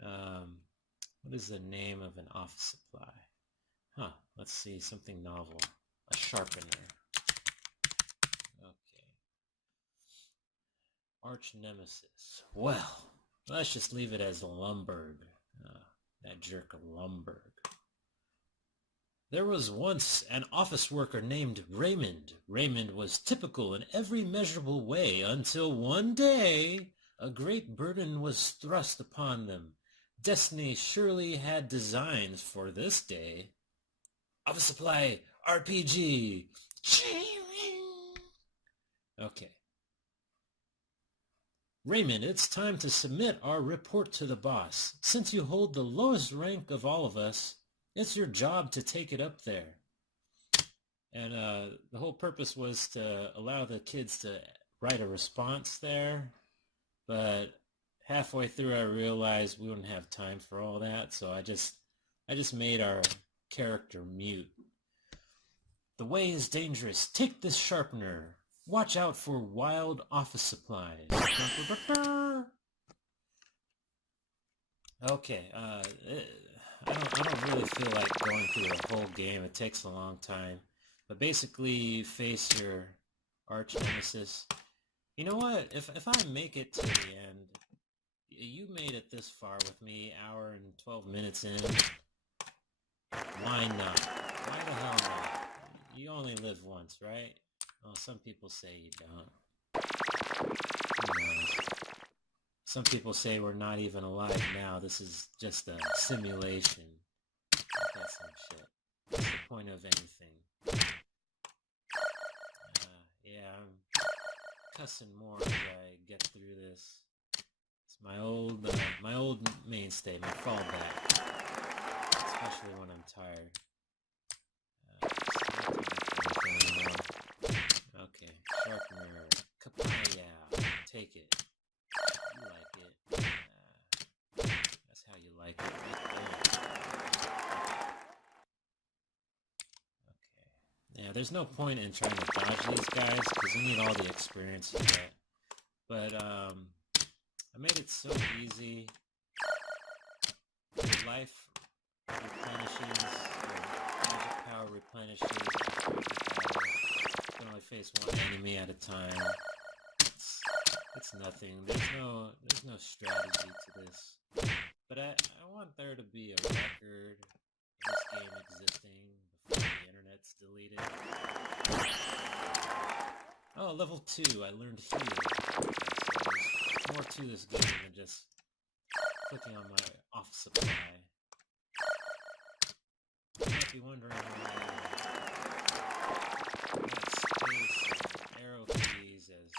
What is the name of an office supply? Huh, let's see, something novel. A sharpener. Okay. Arch nemesis. Well, let's just leave it as Lumberg. That jerk of Lumberg. There was once an office worker named Raymond. Raymond was typical in every measurable way until one day a great burden was thrust upon them. Destiny surely had designs for this day. Office supply RPG. Okay. Raymond, it's time to submit our report to the boss. Since you hold the lowest rank of all of us, it's your job to take it up there. And the whole purpose was to allow the kids to write a response there. But halfway through I realized we wouldn't have time for all that, so I just made our character mute. The way is dangerous. Take this sharpener. Watch out for wild office supplies. Okay, I don't really feel like going through the whole game. It takes a long time. But basically, face your arch nemesis. You know what? If I make it to the end, you made it this far with me, hour and 12 minutes in. Why not? Why the hell not? You only live once, right? Well, some people say you don't. Who knows? Some people say we're not even alive now. This is just a simulation. That's some shit. What's the point of anything? Yeah, I'm cussing more as I get through this. It's my old mainstay, my fallback. Especially when I'm tired. Okay, sharpener, kapaya, take it. You like it. That's how you like it right there. Okay. Yeah, there's no point in trying to dodge these guys because you need all the experience you get. But I made it so easy. Your life replenishes, your magic power replenishes after every battle. You can only face one enemy at a time. It's nothing. There's no strategy to this. But I want there to be a record of this game existing before the internet's deleted. Oh, level 2. I learned heal. So there's more to this game than just clicking on my office supply. You might be wondering why I have space and arrow keys as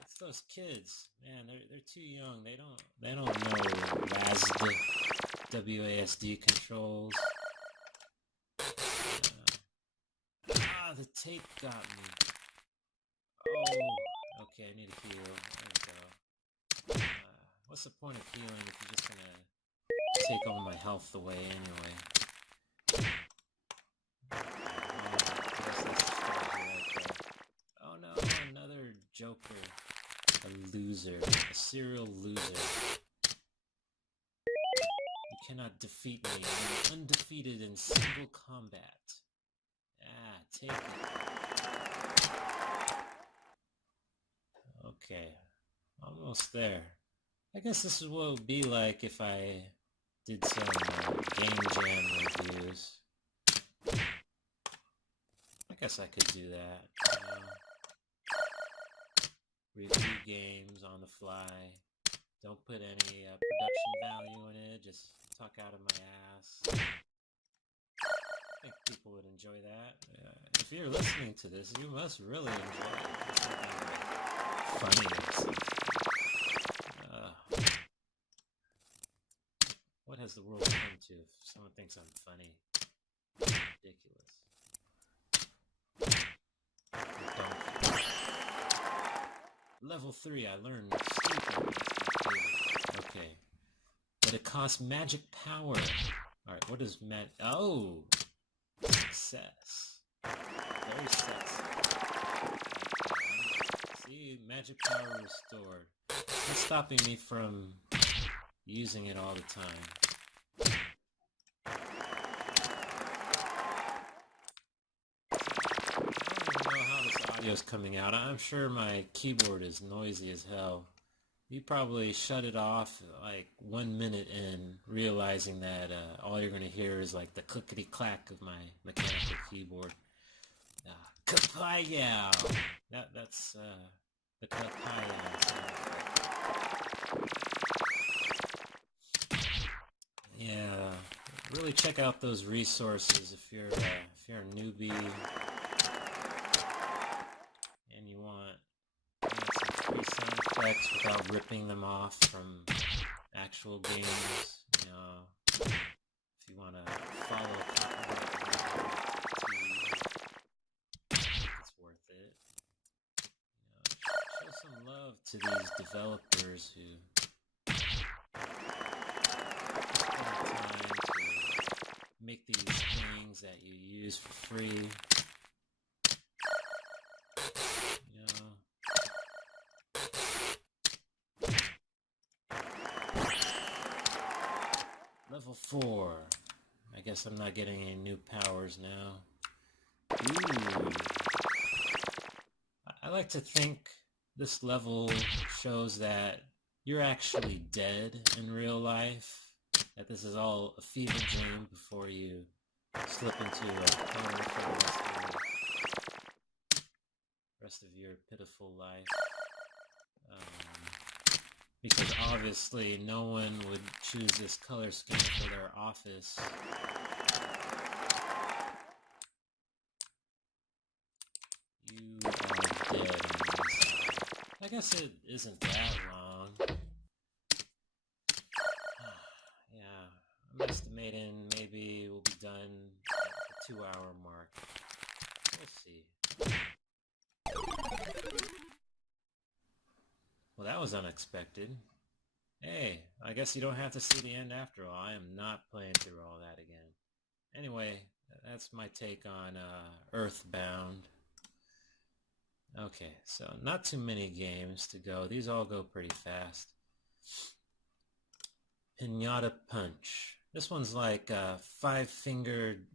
it's those kids, man. They're too young. They don't know WASD, WASD controls. The tape got me. Oh, okay. I need to heal. There we go. What's the point of healing if you're just gonna take all my health away anyway? Oh no, another joker. A loser. A serial loser. You cannot defeat me. I'm undefeated in single combat. Take it. Okay. Almost there. I guess this is what it would be like if I did some game jam reviews. I guess I could do that. Review games on the fly. Don't put any production value in it. Just talk out of my ass. I think people would enjoy that. If you're listening to this, you must really enjoy it. It's funny or something. What has the world come to if someone thinks I'm funny? Ridiculous. Level 3, I learned stupid. Okay. but it costs magic power. Alright, what is oh! Success. Very sexy. See, magic power restored. That's stopping me from using it all the time. I don't even know how this audio is coming out. I'm sure my keyboard is noisy as hell. You probably shut it off like 1 minute in, realizing that all you're going to hear is like the clickety-clack of my mechanical keyboard. Kapow! That's the kapow sound. Yeah, really check out those resources if you're a newbie and you want some free sound effects without ripping them off from actual games. You know, if you want to follow copyright, it's worth it. You know, show some love to these developers who spend time to make these things that you use for free. Level 4. I guess I'm not getting any new powers now. Ooh. I like to think this level shows that you're actually dead in real life. That this is all a fever dream before you slip into a coma for the rest of your pitiful life. Because obviously no one would choose this color scheme for their office. You are dead on the inside. I guess it isn't that long. Yeah, I'm estimating maybe we'll be done at the 2-hour mark. We'll see. Well, that was unexpected. Hey, I guess you don't have to see the end after all. I am not playing through all that again. Anyway, that's my take on Earthbound. Okay, so not too many games to go. These all go pretty fast. Pinata Punch. This one's like 5-fingered,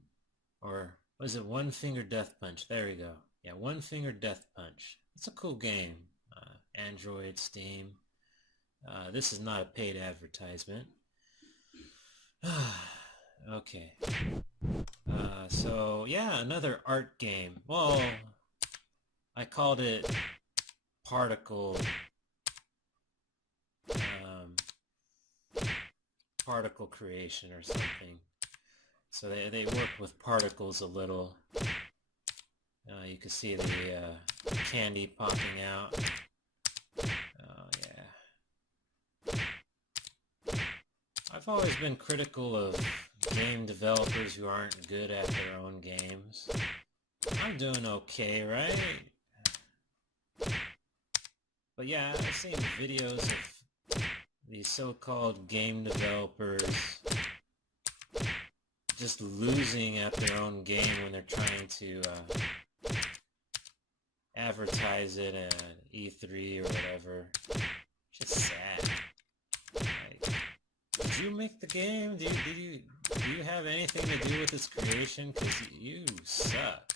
or was it 1-finger death punch? There we go. Yeah, 1-finger death punch. It's a cool game. Android, Steam. This is not a paid advertisement. Okay. So, yeah, another art game. Well, I called it Particle Creation or something. So they work with particles a little. You can see the candy popping out. Oh, yeah. I've always been critical of game developers who aren't good at their own games. I'm doing okay, right? But yeah, I've seen videos of these so-called game developers just losing at their own game when they're trying to advertise it at E3 or whatever. Just sad. Like, did you make the game? Do you have anything to do with its creation? Because you suck.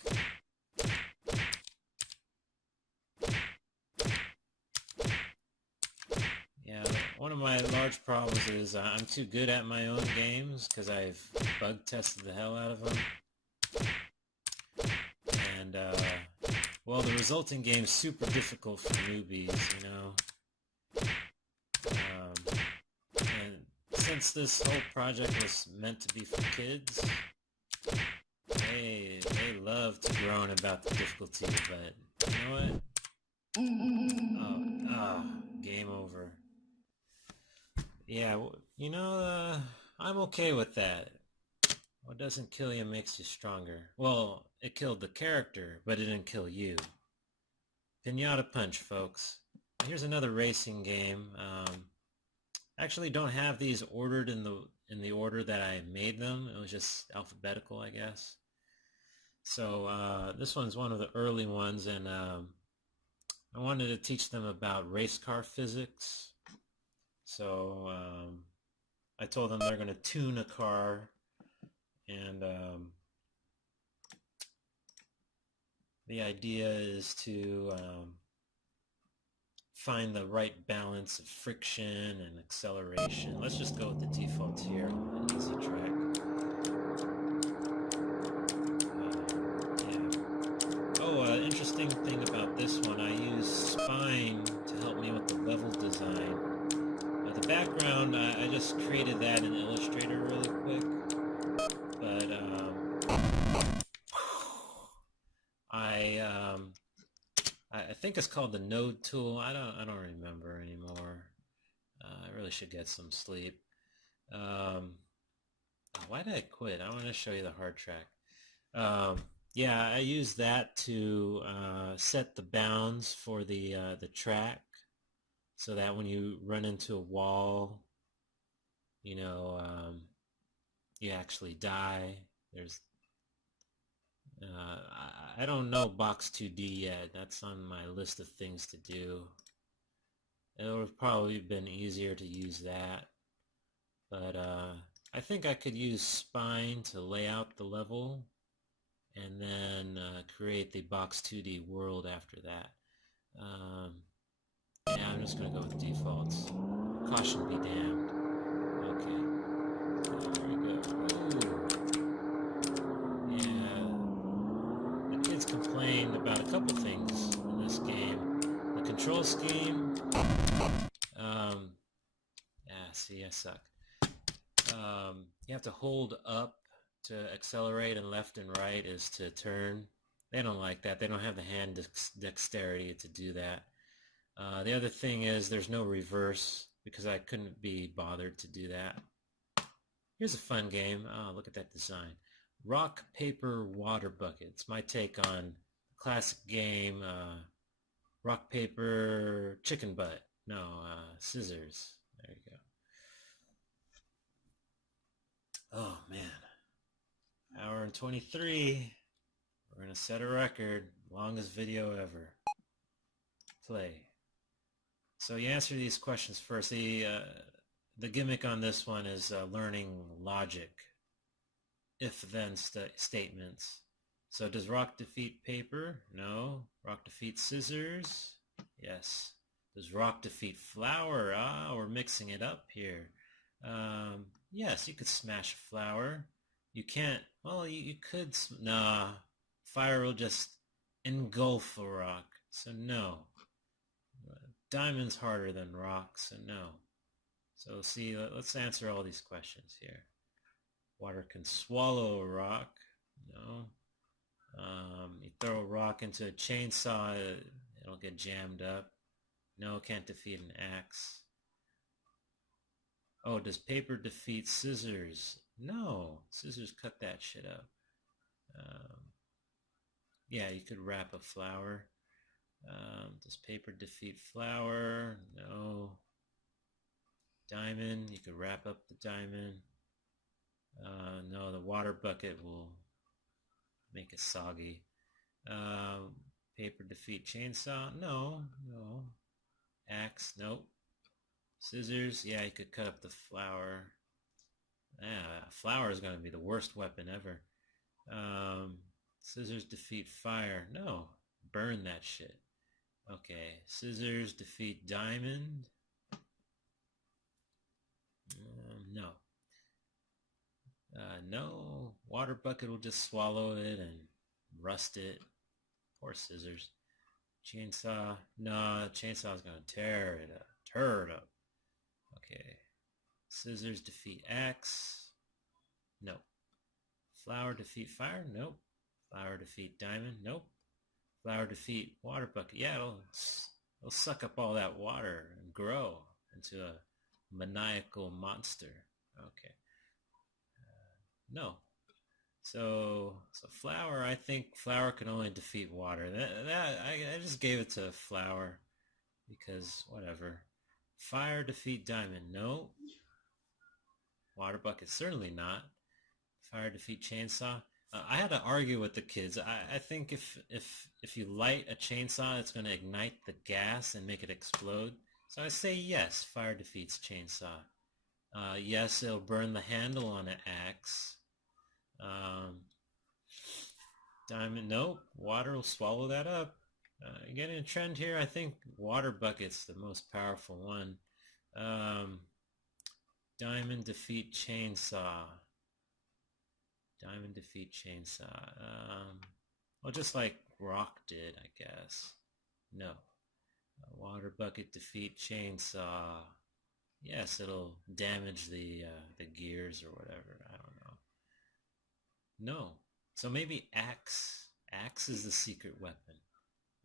Yeah, one of my large problems is I'm too good at my own games because I've bug tested the hell out of them. And, well, the resulting game's super difficult for newbies, you know? And since this whole project was meant to be for kids, they love to groan about the difficulty, but you know what? Game over. Yeah, you know, I'm okay with that. What doesn't kill you makes you stronger. Well, it killed the character, but it didn't kill you. Pinata Punch, folks. Here's another racing game. Actually don't have these ordered in the order that I made them. It was just alphabetical, I guess. So this one's one of the early ones, and I wanted to teach them about race car physics. So I told them they're going to tune a car, and the idea is to find the right balance of friction and acceleration. Let's just go with the defaults here, an easy track. Yeah. Oh, interesting thing about this one, I use Spine to help me with the level design. The background, I just created that in Illustrator really quick, but I think it's called the node tool. I don't remember anymore. I really should get some sleep. Why did I quit? I want to show you the hard track. Yeah, I use that to set the bounds for the track, so that when you run into a wall, you know, you actually die. There's I don't know Box 2D yet. That's on my list of things to do. It would have probably been easier to use that, but I think I could use Spine to lay out the level and then create the Box 2D world after that. Yeah, I'm just going to go with defaults. Caution be damned. Okay. There we go. Ooh. Yeah. The kids complained about a couple things in this game. The control scheme. Yeah, see, I suck. You have to hold up to accelerate, and left and right is to turn. They don't like that. They don't have the hand dexterity to do that. The other thing is there's no reverse because I couldn't be bothered to do that. Here's a fun game. Oh, look at that design. Rock, paper, water bucket. It's my take on the classic game rock, paper, chicken butt. No, scissors. There you go. Oh, man. Hour and 23. We're going to set a record. Longest video ever. Play. So you answer these questions first. The gimmick on this one is learning logic. If-then statements. So does rock defeat paper? No. Rock defeat scissors? Yes. Does rock defeat flour? Ah, we're mixing it up here. Yes, you could smash a flower. You can't, well, you could, nah. Fire will just engulf a rock, so no. Diamond's harder than rock, so no. So see, let's answer all these questions here. Water can swallow a rock. No. You throw a rock into a chainsaw, it'll get jammed up. No, can't defeat an axe. Oh, does paper defeat scissors? No, scissors cut that shit up. Yeah, you could wrap a flower. Does paper defeat flour? No. Diamond, you could wrap up the diamond. No, the water bucket will make it soggy. Paper defeat chainsaw? No. Axe? Nope. Scissors? Yeah, you could cut up the flour. Yeah, flour is going to be the worst weapon ever. Scissors defeat fire? No. Burn that shit. Okay, scissors defeat diamond? No. No, water bucket will just swallow it and rust it. Poor scissors. Chainsaw? No, chainsaw is going to tear it up. Okay. Scissors defeat axe? Nope. Flour defeat fire? Nope. Flour defeat diamond? Nope. Flour defeat water bucket? Yeah, it'll suck up all that water and grow into a maniacal monster. Okay. No. So flour, I think flour can only defeat water. I just gave it to flour because whatever. Fire defeat diamond. No. Water bucket. Certainly not. Fire defeat chainsaw. I had to argue with the kids. I think if you light a chainsaw, it's going to ignite the gas and make it explode. So I say yes, fire defeats chainsaw. Yes, it'll burn the handle on an axe. Diamond, nope. Water will swallow that up. Getting a trend here. I think water bucket's the most powerful one. Diamond defeat chainsaw. Diamond defeat chainsaw. Well, just like rock did, I guess. No. Water bucket defeat chainsaw. Yes, it'll damage the gears or whatever. I don't know. No. So maybe axe. Axe is the secret weapon.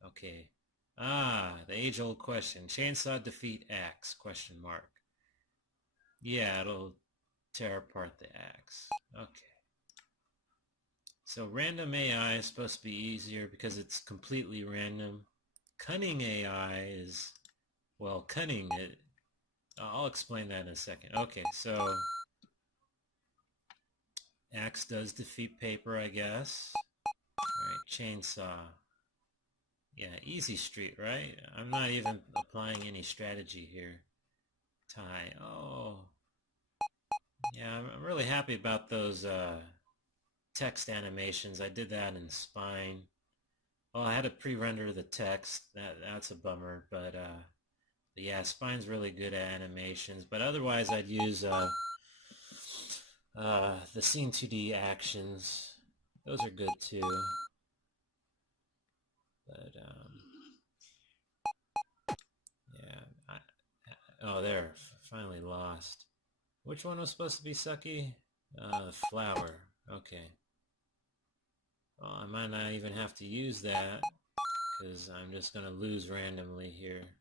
Okay. The age-old question. Chainsaw defeat axe? Question mark. Yeah, it'll tear apart the axe. Okay. So random AI is supposed to be easier because it's completely random. Cunning AI is, well, cunning. I'll explain that in a second. Okay, so axe does defeat paper, I guess. Alright, chainsaw. Yeah, easy street, right? I'm not even applying any strategy here. Tie. Oh. Yeah, I'm really happy about those text animations. I did that in Spine. Well, I had to pre-render the text. That's a bummer, but yeah, Spine's really good at animations. But otherwise, I'd use the Scene 2D actions. Those are good too. But yeah. Oh, there. Finally lost. Which one was supposed to be sucky? Flower. Okay. Well, I might not even have to use that because I'm just going to lose randomly here.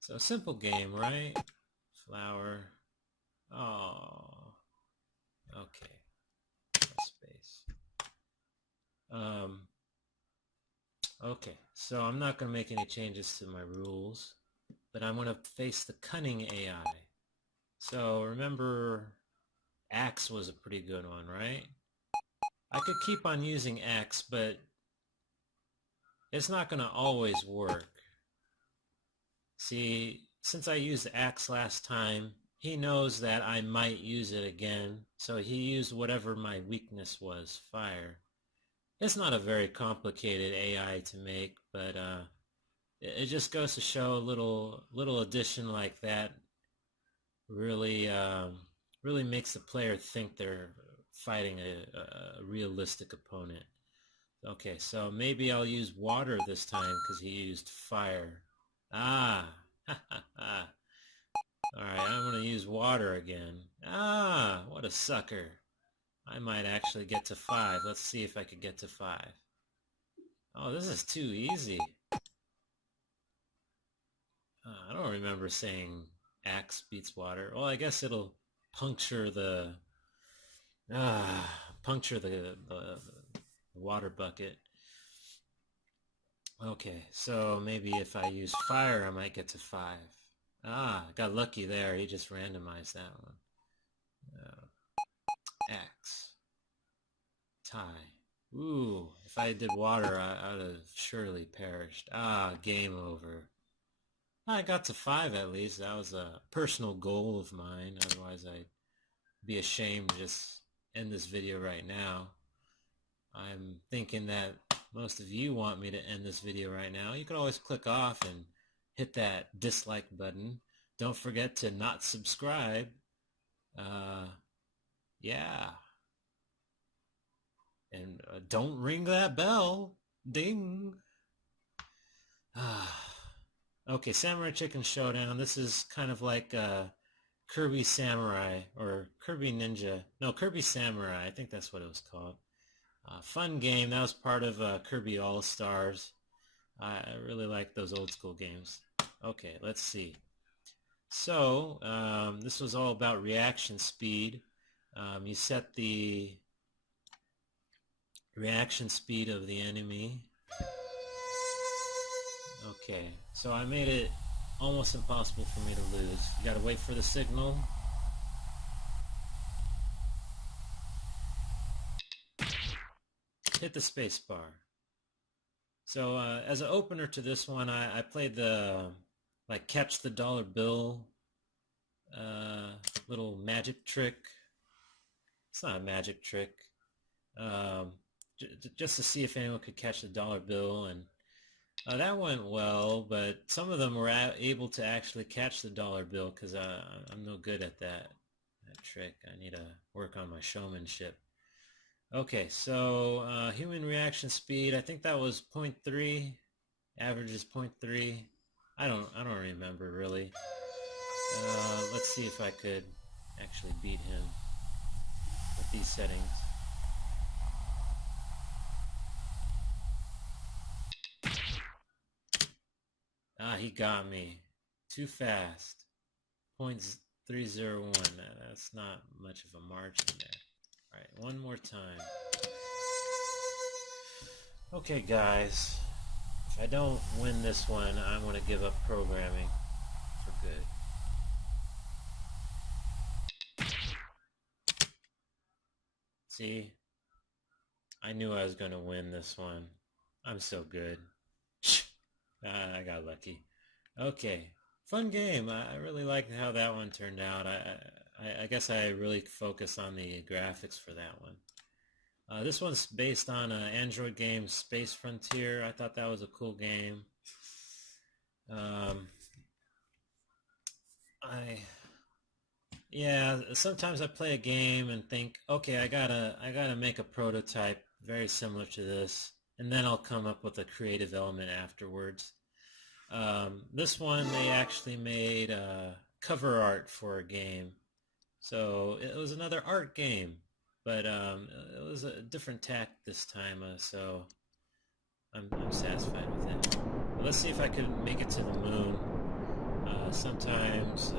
So simple game, right? Flower. Oh. Okay. Space. Okay, so I'm not going to make any changes to my rules, but I'm going to face the cunning AI. So remember, axe was a pretty good one, right? I could keep on using axe, but it's not going to always work. See, since I used axe last time, he knows that I might use it again, so he used whatever my weakness was, fire. It's not a very complicated AI to make, but it just goes to show a little addition like that really really makes the player think they're fighting a realistic opponent. Okay, so maybe I'll use water this time because he used fire. Ah, Alright, I'm going to use water again. Ah, what a sucker. I might actually get to 5. Let's see if I could get to 5. Oh, this is too easy. I don't remember saying axe beats water. Well, I guess it'll puncture the water bucket. Okay, so maybe if I use fire, I might get to 5. Ah, got lucky there. He just randomized that one. Axe. Tie. Ooh, if I did water, I would have surely perished. Ah, game over. I got to 5 at least. That was a personal goal of mine. Otherwise, I'd be ashamed to just end this video right now. I'm thinking that most of you want me to end this video right now. You can always click off and hit that dislike button. Don't forget to not subscribe. Yeah. And don't ring that bell. Ding. Okay, Samurai Chicken Showdown. This is kind of like Kirby Samurai or Kirby Ninja. No, Kirby Samurai. I think that's what it was called. Fun game. That was part of Kirby All-Stars. I really like those old school games. Okay, let's see. So, this was all about reaction speed. You set the reaction speed of the enemy. Okay, so I made it almost impossible for me to lose. You gotta wait for the signal. Hit the space bar. So as an opener to this one, I played the like catch the dollar bill little magic trick. It's not a magic trick. Um, just to see if anyone could catch the dollar bill, and that went well. But some of them were able to actually catch the dollar bill because I'm no good at that trick. I need to work on my showmanship. Okay, so human reaction speed, I think that was 0.3. Average is 0.3. I don't remember really. Let's see if I could actually beat him with these settings. Ah, he got me. Too fast. 0.301. That's not much of a margin there. Alright, one more time. Okay, guys. If I don't win this one, I'm going to give up programming for good. See? I knew I was going to win this one. I'm so good. I got lucky. Okay. Fun game. I really liked how that one turned out. I guess I really focus on the graphics for that one. This one's based on an Android game, Space Frontier. I thought that was a cool game. Yeah, sometimes I play a game and think, okay, I gotta make a prototype very similar to this, and then I'll come up with a creative element afterwards. This one, they actually made cover art for a game. So it was another art game, but it was a different tack this time, so I'm satisfied with it. But let's see if I can make it to the moon. Sometimes,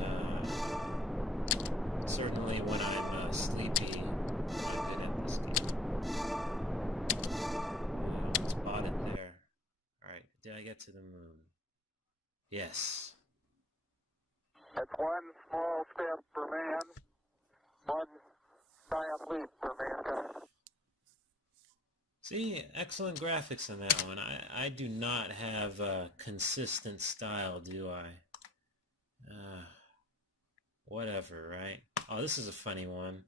certainly when I'm sleepy, I'm not good at this game. I spotted there. Alright, did I get to the moon? Yes. It's one small step for man, one giant leap for mankind. See, excellent graphics in that one. I do not have a consistent style, do I? Whatever, right? Oh, this is a funny one.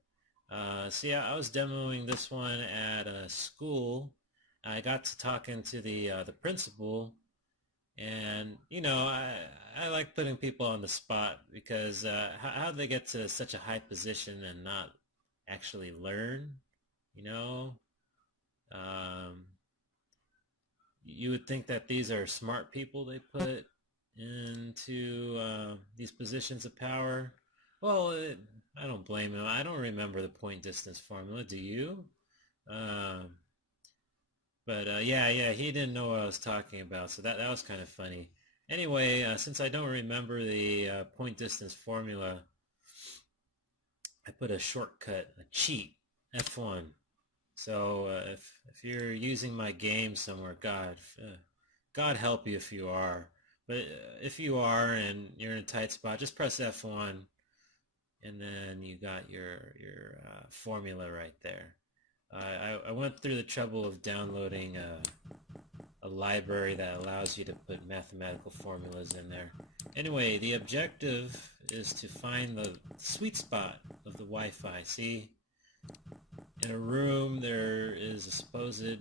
See, I was demoing this one at a school. I got to talking to the principal, and you know, I like putting people on the spot because how do they get to such a high position and not actually learn? You know, you would think that these are smart people they put into these positions of power. Well, I don't blame him. I don't remember the point distance formula. Do you? But yeah, he didn't know what I was talking about, so that was kind of funny. Anyway, since I don't remember the point distance formula, I put a shortcut, a cheat, F1. So if you're using my game somewhere, God help you if you are. But if you are and you're in a tight spot, just press F1, and then you got your formula right there. I went through the trouble of downloading a library that allows you to put mathematical formulas in there. Anyway, the objective is to find the sweet spot of the Wi-Fi. See, in a room there is a supposed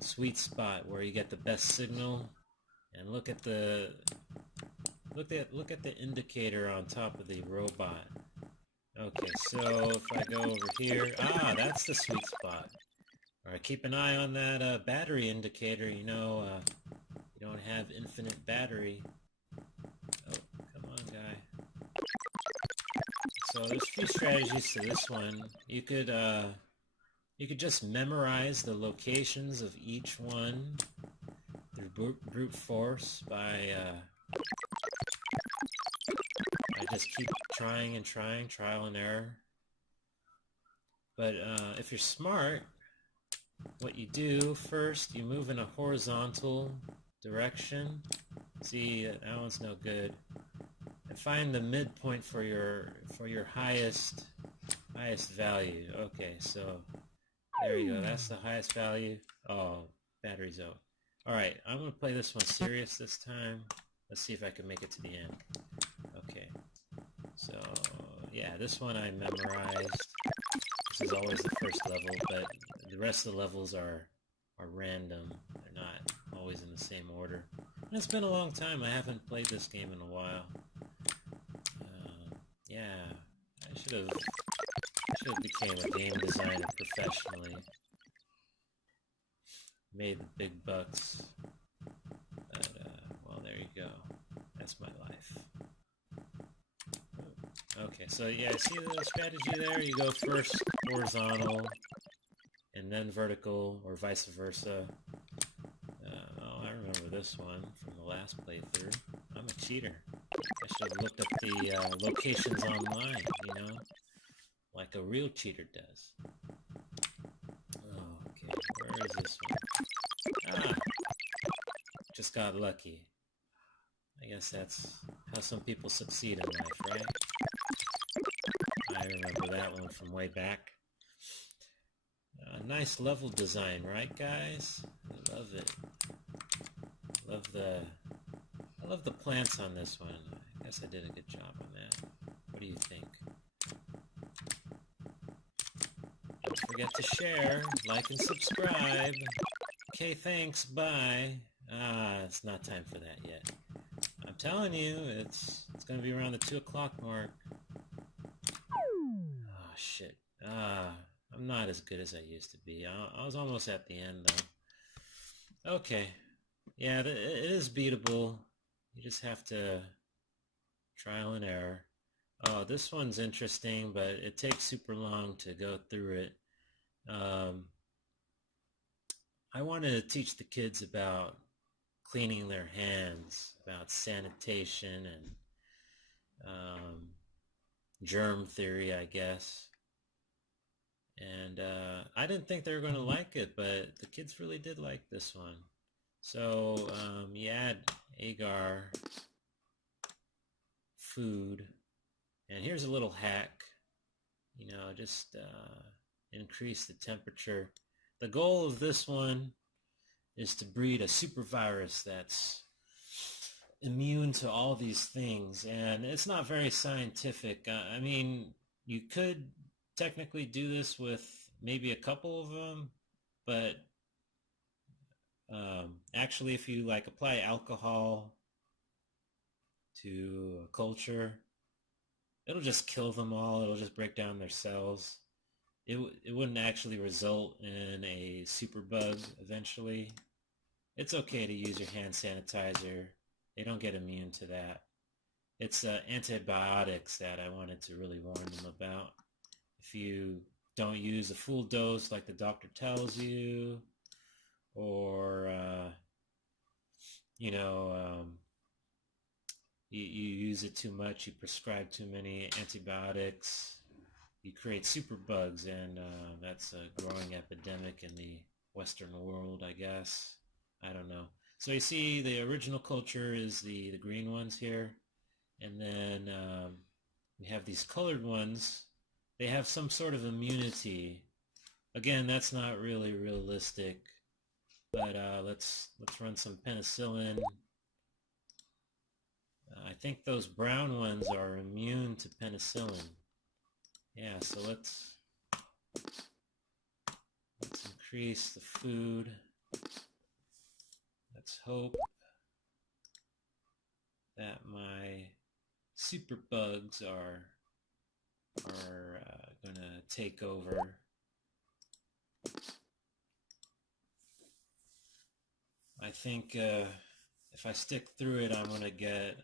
sweet spot where you get the best signal, and look at the indicator on top of the robot. Okay, so if I go over here, that's the sweet spot. Alright, keep an eye on that battery indicator. You know, you don't have infinite battery. Oh, come on, guy. So there's a few strategies to this one. You could just memorize the locations of each one through brute force by just keep trying and trying, trial and error. But if you're smart, what you do first, you move in a horizontal direction. See, that one's no good. find the midpoint for your highest value. Okay, so there you go. That's the highest value. Oh, battery's out. All right, I'm gonna play this one serious this time. Let's see if I can make it to the end. Okay, so yeah, this one I memorized. This is always the first level, but the rest of the levels are random. They're not always in the same order. And it's been a long time. I haven't played this game in a while. Yeah, I should have became a game designer professionally. Made the big bucks. But well, there you go. That's my life. Okay, so yeah, see the strategy there? You go first horizontal, and then vertical, or vice versa. Oh, I remember this one from the last playthrough. I'm a cheater. I should have looked up the locations online, you know, like a real cheater does. Oh, okay, where is this one? Ah, just got lucky. I guess that's how some people succeed in life, right? I remember that one from way back. Nice level design, right, guys? I love it. I love the plants on this one. I guess I did a good job on that. What do you think? Don't forget to share, like, and subscribe. Okay, thanks, bye. It's not time for that yet. I'm telling you, it's gonna be around the 2 o'clock mark. Oh, shit. I'm not as good as I used to be. I was almost at the end, though. Okay. Yeah, it is beatable. You just have to trial and error. Oh, this one's interesting, but it takes super long to go through it. I wanted to teach the kids about cleaning their hands, about sanitation and germ theory, I guess. And I didn't think they were going to like it, but the kids really did like this one. So you add agar food, and here's a little hack. You know, just increase the temperature. The goal of this one is to breed a super virus that's immune to all these things, and it's not very scientific. I mean, you could technically do this with maybe a couple of them, but actually if you like apply alcohol to a culture, it'll just kill them all. It'll just break down their cells. It wouldn't actually result in a super bug eventually. It's okay to use your hand sanitizer. They don't get immune to that. It's antibiotics that I wanted to really warn them about. If you don't use a full dose like the doctor tells you, or you know, you use it too much, you prescribe too many antibiotics, you create super bugs, and that's a growing epidemic in the Western world, I guess. I don't know. So you see the original culture is the green ones here, and then we have these colored ones. They have some sort of immunity. Again, that's not really realistic, but let's run some penicillin. I think those brown ones are immune to penicillin. Yeah, so let's increase the food. Let's hope that my super bugs are gonna take over. I think if I stick through it, I'm gonna get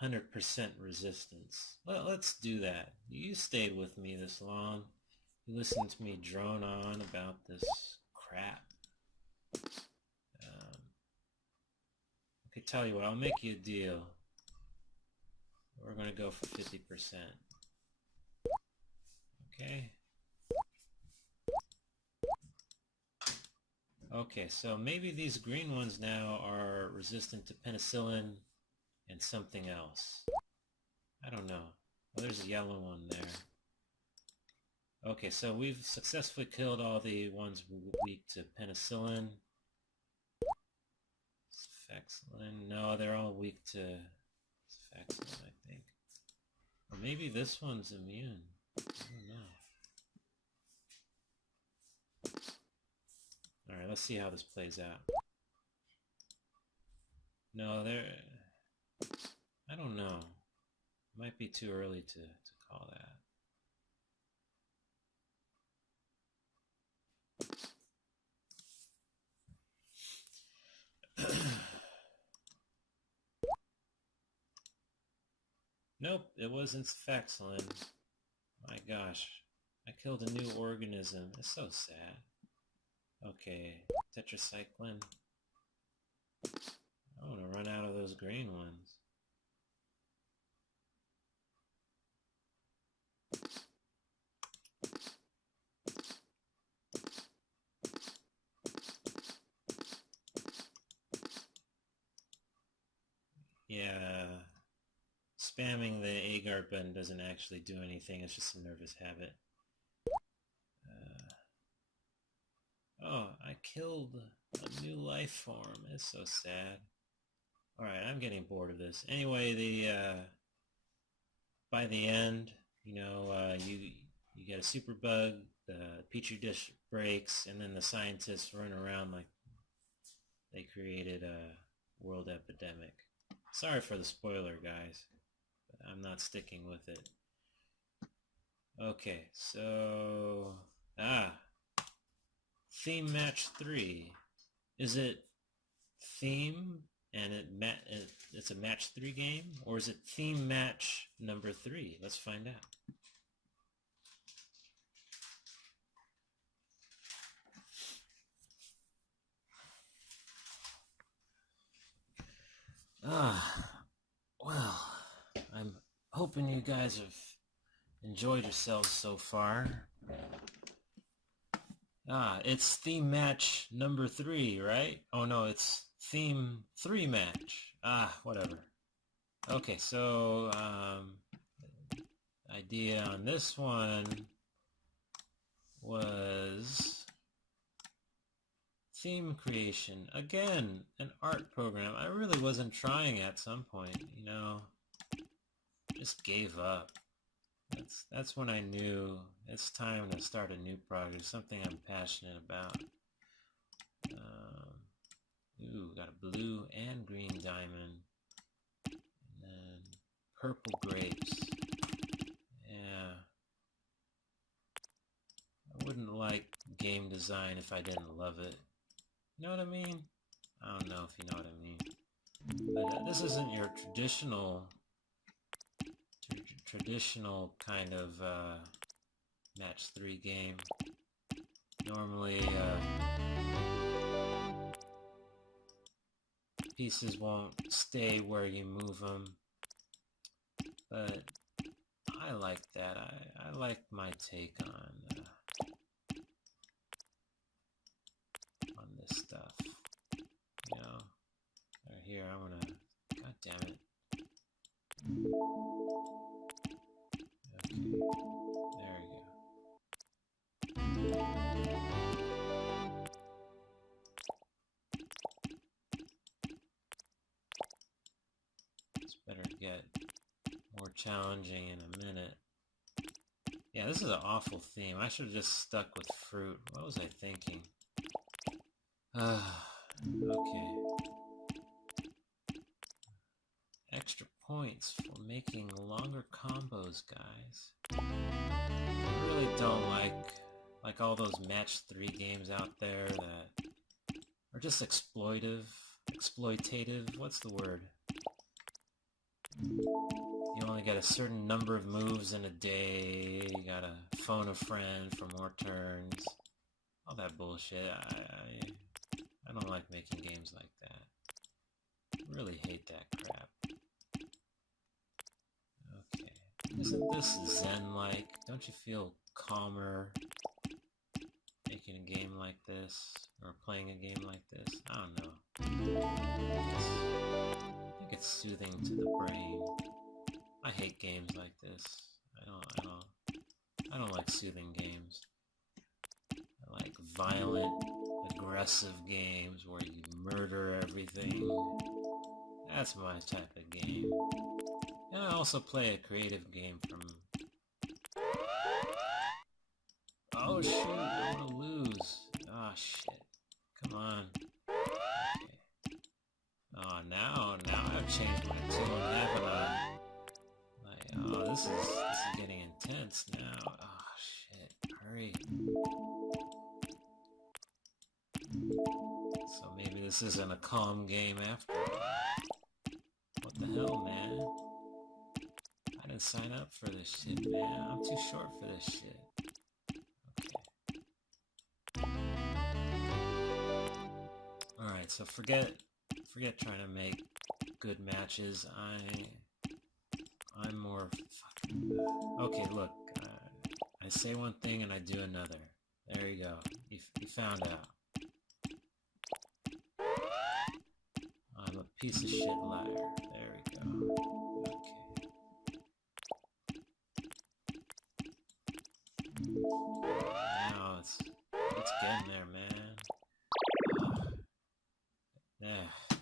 100% resistance. Let's do that. You stayed with me this long. You listened to me drone on about this crap. Okay, tell you what, I'll make you a deal. We're gonna go for 50%. Okay. Okay, so maybe these green ones now are resistant to penicillin and something else. there's a yellow one there. Okay, so we've successfully killed all the ones weak to penicillin. Cefixolin. No, they're all weak to cefixolin, I think. Or maybe this one's immune. I don't know. Alright, let's see how this plays out. No, I don't know. It might be too early to call that. Nope, it wasn't Cefixolin. My gosh, I killed a new organism. It's so sad. Okay, tetracycline. I want to run out of those green ones. Yeah, spamming the agar button doesn't actually do anything, it's just a nervous habit. Oh, I killed a new life form. It's so sad. Alright, I'm getting bored of this. Anyway, by the end, you know, you get a super bug, the petri dish breaks, and then the scientists run around like they created a world epidemic. Sorry for the spoiler, guys, but I'm not sticking with it. Okay, so... Theme match 3. Is it theme and it's a match 3 game? Or is it theme match number 3? Let's find out. Well, I'm hoping you guys have enjoyed yourselves so far. It's theme match number 3, right? Oh no, it's theme 3 match. Whatever. Okay, so, idea on this one was theme creation. Again, an art program. I really wasn't trying at some point, you know. Just gave up. That's when I knew it's time to start a new project, something I'm passionate about. Ooh, got a blue and green diamond. And then purple grapes. Yeah. I wouldn't like game design if I didn't love it. You know what I mean? I don't know if you know what I mean. But this isn't your traditional kind of match 3 game. Normally pieces won't stay where you move them, but I like that. I like my take on this stuff. You know, right here I wanna. God damn it. Okay, there we go. It's better to get more challenging in a minute. Yeah, this is an awful theme. I should have just stuck with fruit. What was I thinking? Okay. Extra points for making longer combos, guys. I really don't like all those match 3 games out there that are just exploitative. What's the word? You only get a certain number of moves in a day. You gotta phone a friend for more turns. All that bullshit. I don't like making games like that. I really hate that crap. Okay. Isn't this Zen-like? Don't you feel calmer making a game like this? Or playing a game like this? I don't know. I think it's soothing to the brain. I hate games like this. I don't like soothing games. I like violent, aggressive games where you murder everything. That's my type of game. And I also play a creative game from... Oh shoot, I want to lose. Oh shit. Come on. Okay. Oh, now I've changed my tune, haven't I? Like, oh, this is getting intense now. Oh shit, hurry. So maybe this isn't a calm game after all. What the hell, man? I didn't sign up for this shit, man. I'm too short for this shit. Okay. Alright, so forget trying to make good matches. I'm more fucking... Okay, look. I say one thing and I do another. There you go. You found out. I'm a piece of shit liar. There we go. Okay. Now it's getting there, man.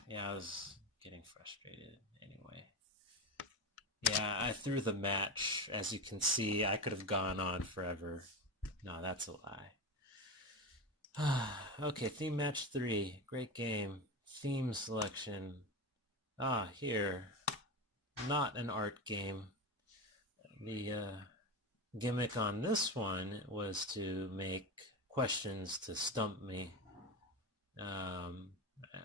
Yeah, I was getting frustrated anyway. Yeah, I threw the match. As you can see, I could have gone on forever. No, that's a lie. Okay, theme match 3. Great game. Theme selection. Here. Not an art game. The gimmick on this one was to make questions to stump me.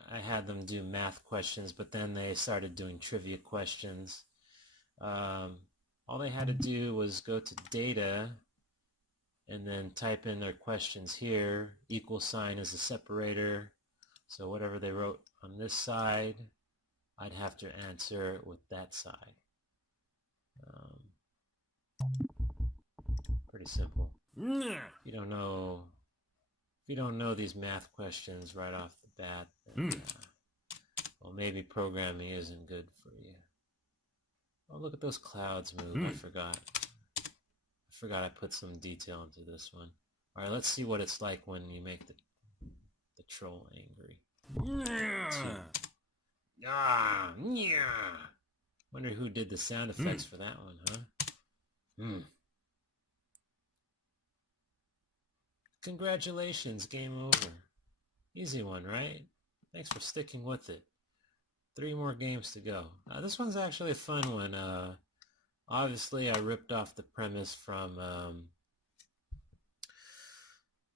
I had them do math questions, but then they started doing trivia questions. All they had to do was go to data and then type in their questions here. Equal sign is a separator. So whatever they wrote on this side, I'd have to answer with that side. Pretty simple. If you don't know these math questions right off the bat, then, well, maybe programming isn't good for you. Oh, look at those clouds move. I forgot I put some detail into this one. All right, let's see what it's like when you make the troll angry. Wonder who did the sound effects for that one, huh? Congratulations, game over. Easy one, right? Thanks for sticking with it. 3 more games to go. This one's actually a fun one. Obviously, I ripped off the premise from...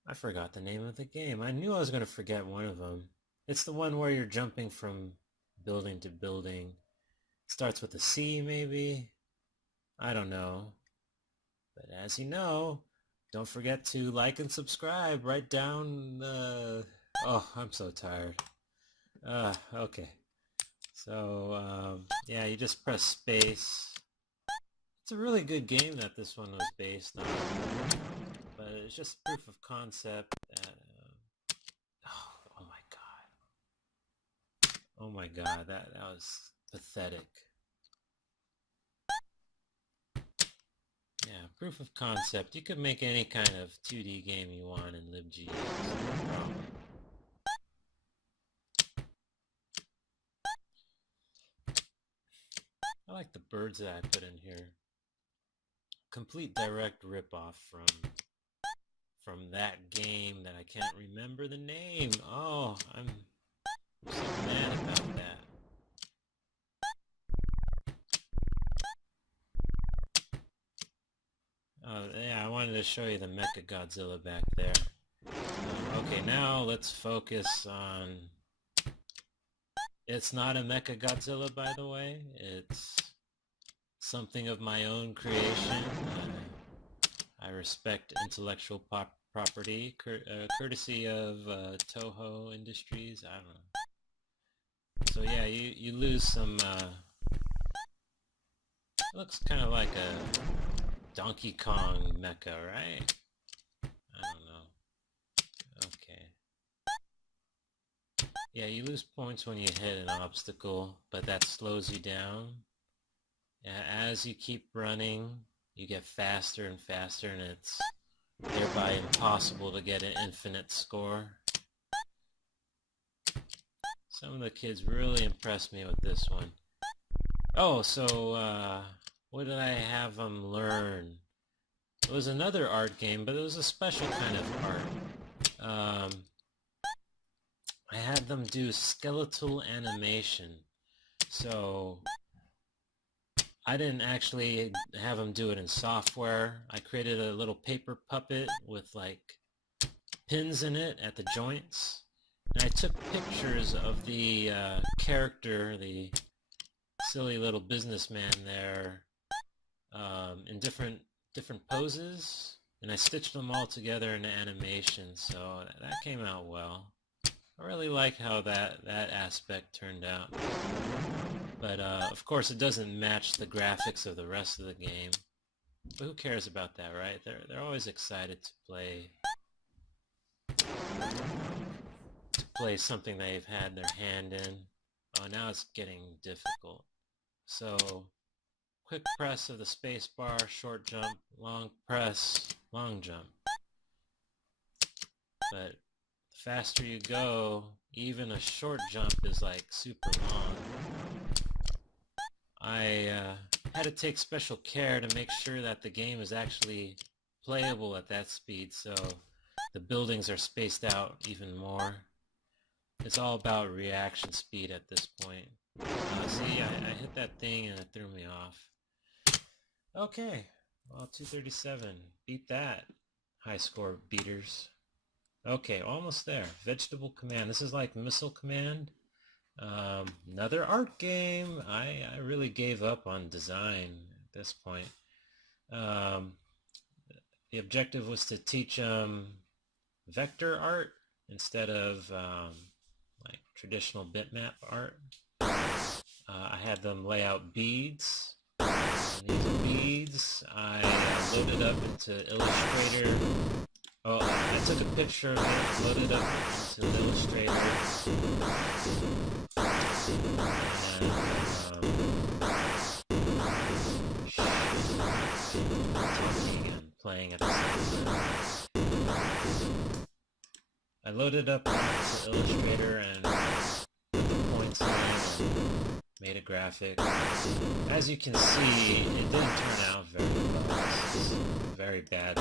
I forgot the name of the game. I knew I was going to forget one of them. It's the one where you're jumping from building to building. Starts with a C, maybe? I don't know. But as you know, don't forget to like and subscribe. Write down the... Oh, I'm so tired. Okay. So, yeah, you just press space. It's a really good game that this one was based on. But it's just proof of concept that... oh my god. Oh my god, that was pathetic. Yeah, proof of concept. You could make any kind of 2D game you want in libg. No problem. I like the birds that I put in here. Complete direct ripoff from that game that I can't remember the name. Oh, I'm so mad about that. Yeah, I wanted to show you the Mechagodzilla back there. Okay, now let's focus on... It's not a Mechagodzilla, by the way. It's something of my own creation. I respect intellectual property, courtesy of Toho Industries. I don't know. So yeah, you lose some... It looks kind of like a Donkey Kong mecha, right? I don't know. Okay. Yeah, you lose points when you hit an obstacle, but that slows you down. As you keep running, you get faster and faster, and it's thereby impossible to get an infinite score. Some of the kids really impressed me with this one. Oh, so what did I have them learn? It was another art game, but it was a special kind of art. I had them do skeletal animation. So I didn't actually have them do it in software. I created a little paper puppet with like pins in it at the joints. And I took pictures of the character, the silly little businessman there, in different poses, and I stitched them all together in animation, so that came out well. I really like how that aspect turned out. But of course it doesn't match the graphics of the rest of the game. But who cares about that, right? They're always excited to play something they've had their hand in. Oh, now it's getting difficult. So quick press of the space bar, short jump, long press, long jump. But the faster you go, even a short jump is like super long. I had to take special care to make sure that the game is actually playable at that speed, so the buildings are spaced out even more. It's all about reaction speed at this point. See, I hit that thing and it threw me off. Okay, well, 237. Beat that. High score beaters. Okay, almost there. Vegetable Command. This is like Missile Command. Another art game. I really gave up on design at this point. The objective was to teach them vector art instead of like traditional bitmap art. I had them lay out beads. And these beads I loaded up into Illustrator. Oh, I took a picture of it, loaded up into Illustrator, and playing at the same time. I loaded up into Illustrator and put the points in and made a graphic. As you can see, it didn't turn out very well. This is very bad.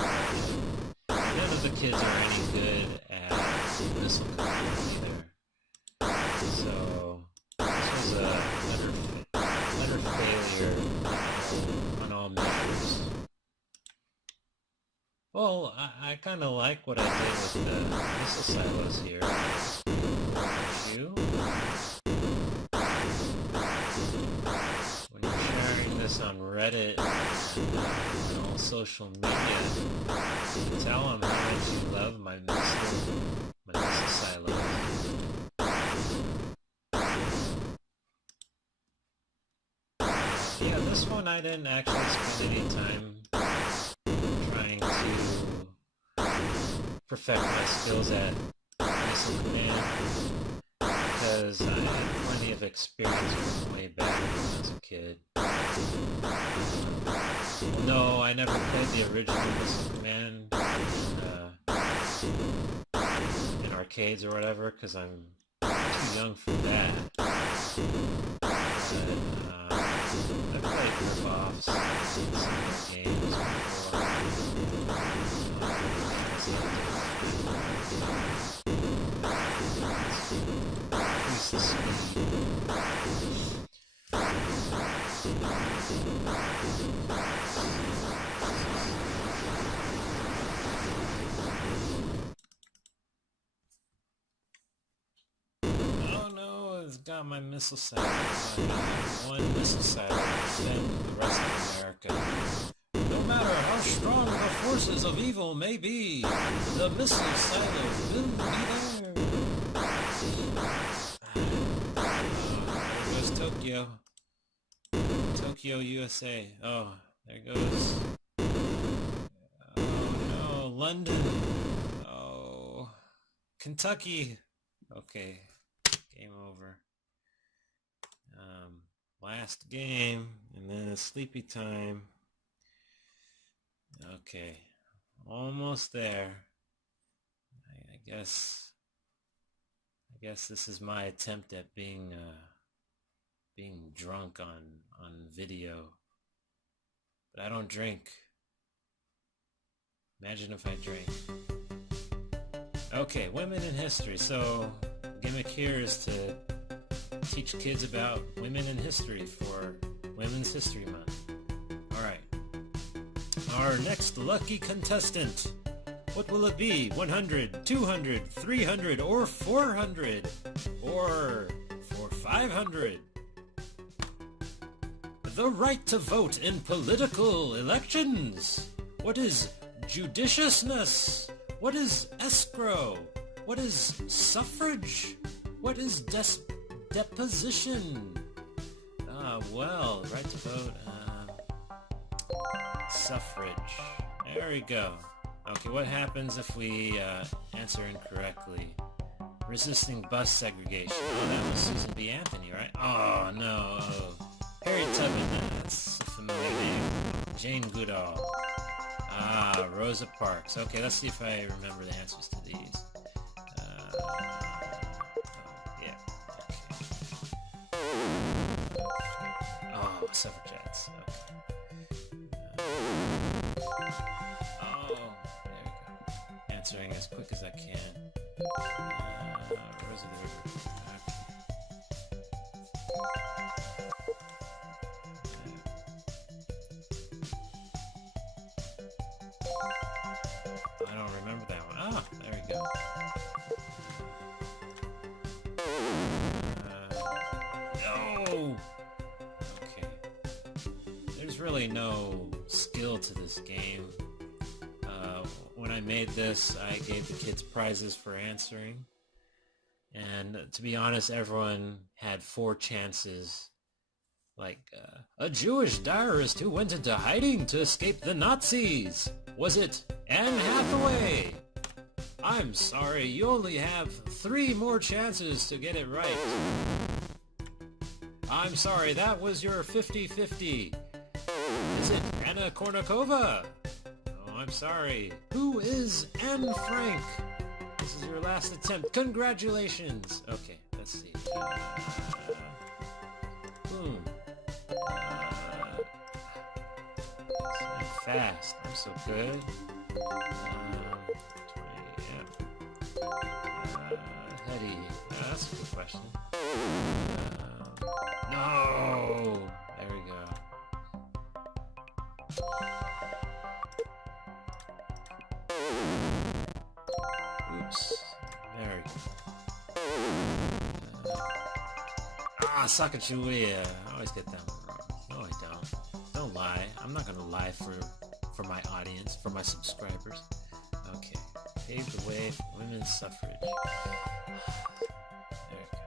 None of the kids are any good at missile command either. So this was another failure on all measures. Well, I kind of like what I did with the missile silos here. You? When you're sharing this on Reddit and all social media, tell them how much you love my missile silo. Yeah, this one I didn't actually spend any time trying to perfect my skills at missile command, because I had plenty of experience from way back when I was a kid. Well, no, I never played the original Missile Command in arcades or whatever, because I'm too young for that. But I've played rip-offs in some games before. Increase the speed. Oh no, it's got my missile silo. One missile silo to defend the rest of America. No matter how strong the forces of evil may be, the missile silo will be there. There goes Tokyo. Tokyo, USA. Oh, there goes. Oh no, London. Oh, Kentucky. Okay, game over. Last game, and then it's sleepy time. Okay, almost there. I guess this is my attempt at being drunk on video. But I don't drink. Imagine if I drank. Okay, women in history. So, the gimmick here is to teach kids about women in history for Women's History Month. Alright. Our next lucky contestant. What will it be? 100, 200, 300, or 400? Or for 500? The right to vote in political elections. What is judiciousness? What is escrow? What is suffrage? What is deposition? Well, right to vote. Suffrage. There we go. Okay, what happens if we answer incorrectly? Resisting bus segregation. Oh, that was Susan B. Anthony, right? Oh, no. Harriet Tubman. That's a familiar name. Jane Goodall. Ah, Rosa Parks. Okay, let's see if I remember the answers to these. Yeah. Okay. Oh, suffragettes. Okay. Oh, there we go. Answering as quick as I can. Rosa the I don't remember that one. Ah, there we go. No! Okay. There's really no skill to this game. When I made this, I gave the kids prizes for answering. And to be honest, everyone had 4 chances. Like, a Jewish diarist who went into hiding to escape the Nazis. Was it Anne Hathaway? I'm sorry, you only have 3 more chances to get it right. I'm sorry, that was your 50-50. Is it Anna Kournikova? Oh, I'm sorry. Who is Anne Frank? This is your last attempt. Congratulations. Okay, let's see. Boom. I'm fast. I'm so good. 20, yeah. Hetty. That's a good question. No! There we go. Oops. There we go. Sacagawea. I always get that one wrong. No, I don't. Don't lie. I'm not gonna lie for my audience, for my subscribers. Okay. Paved the way for women's suffrage. There we go.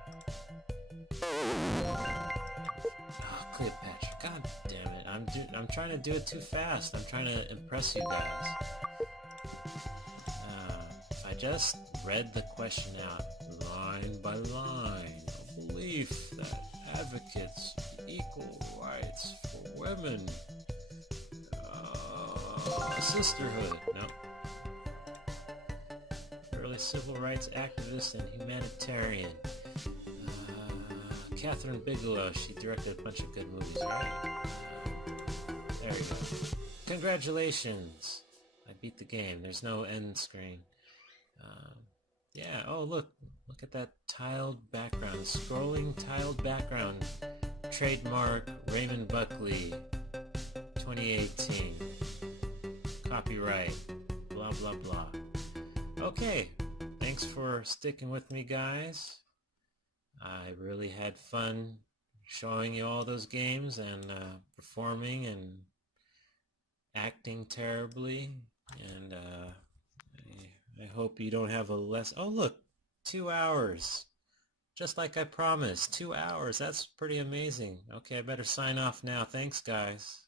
Oh, Cleopatra. God damn it. I'm trying to do it too fast. I'm trying to impress you guys. If I just read the question out line by line, a belief that advocates for equal rights for women, sisterhood, no. Early civil rights activist and humanitarian. Catherine Bigelow, she directed a bunch of good movies, right? There we go. Congratulations! I beat the game. There's no end screen. Yeah, oh look at that tiled background, scrolling tiled background. Trademark Raymond Buckley, 2018. Copyright, blah blah blah. Okay, thanks for sticking with me, guys. I really had fun showing you all those games and performing and acting terribly, and I hope you don't have a less... Oh look, 2 hours. Just like I promised, 2 hours. That's pretty amazing. Okay, I better sign off now. Thanks, guys.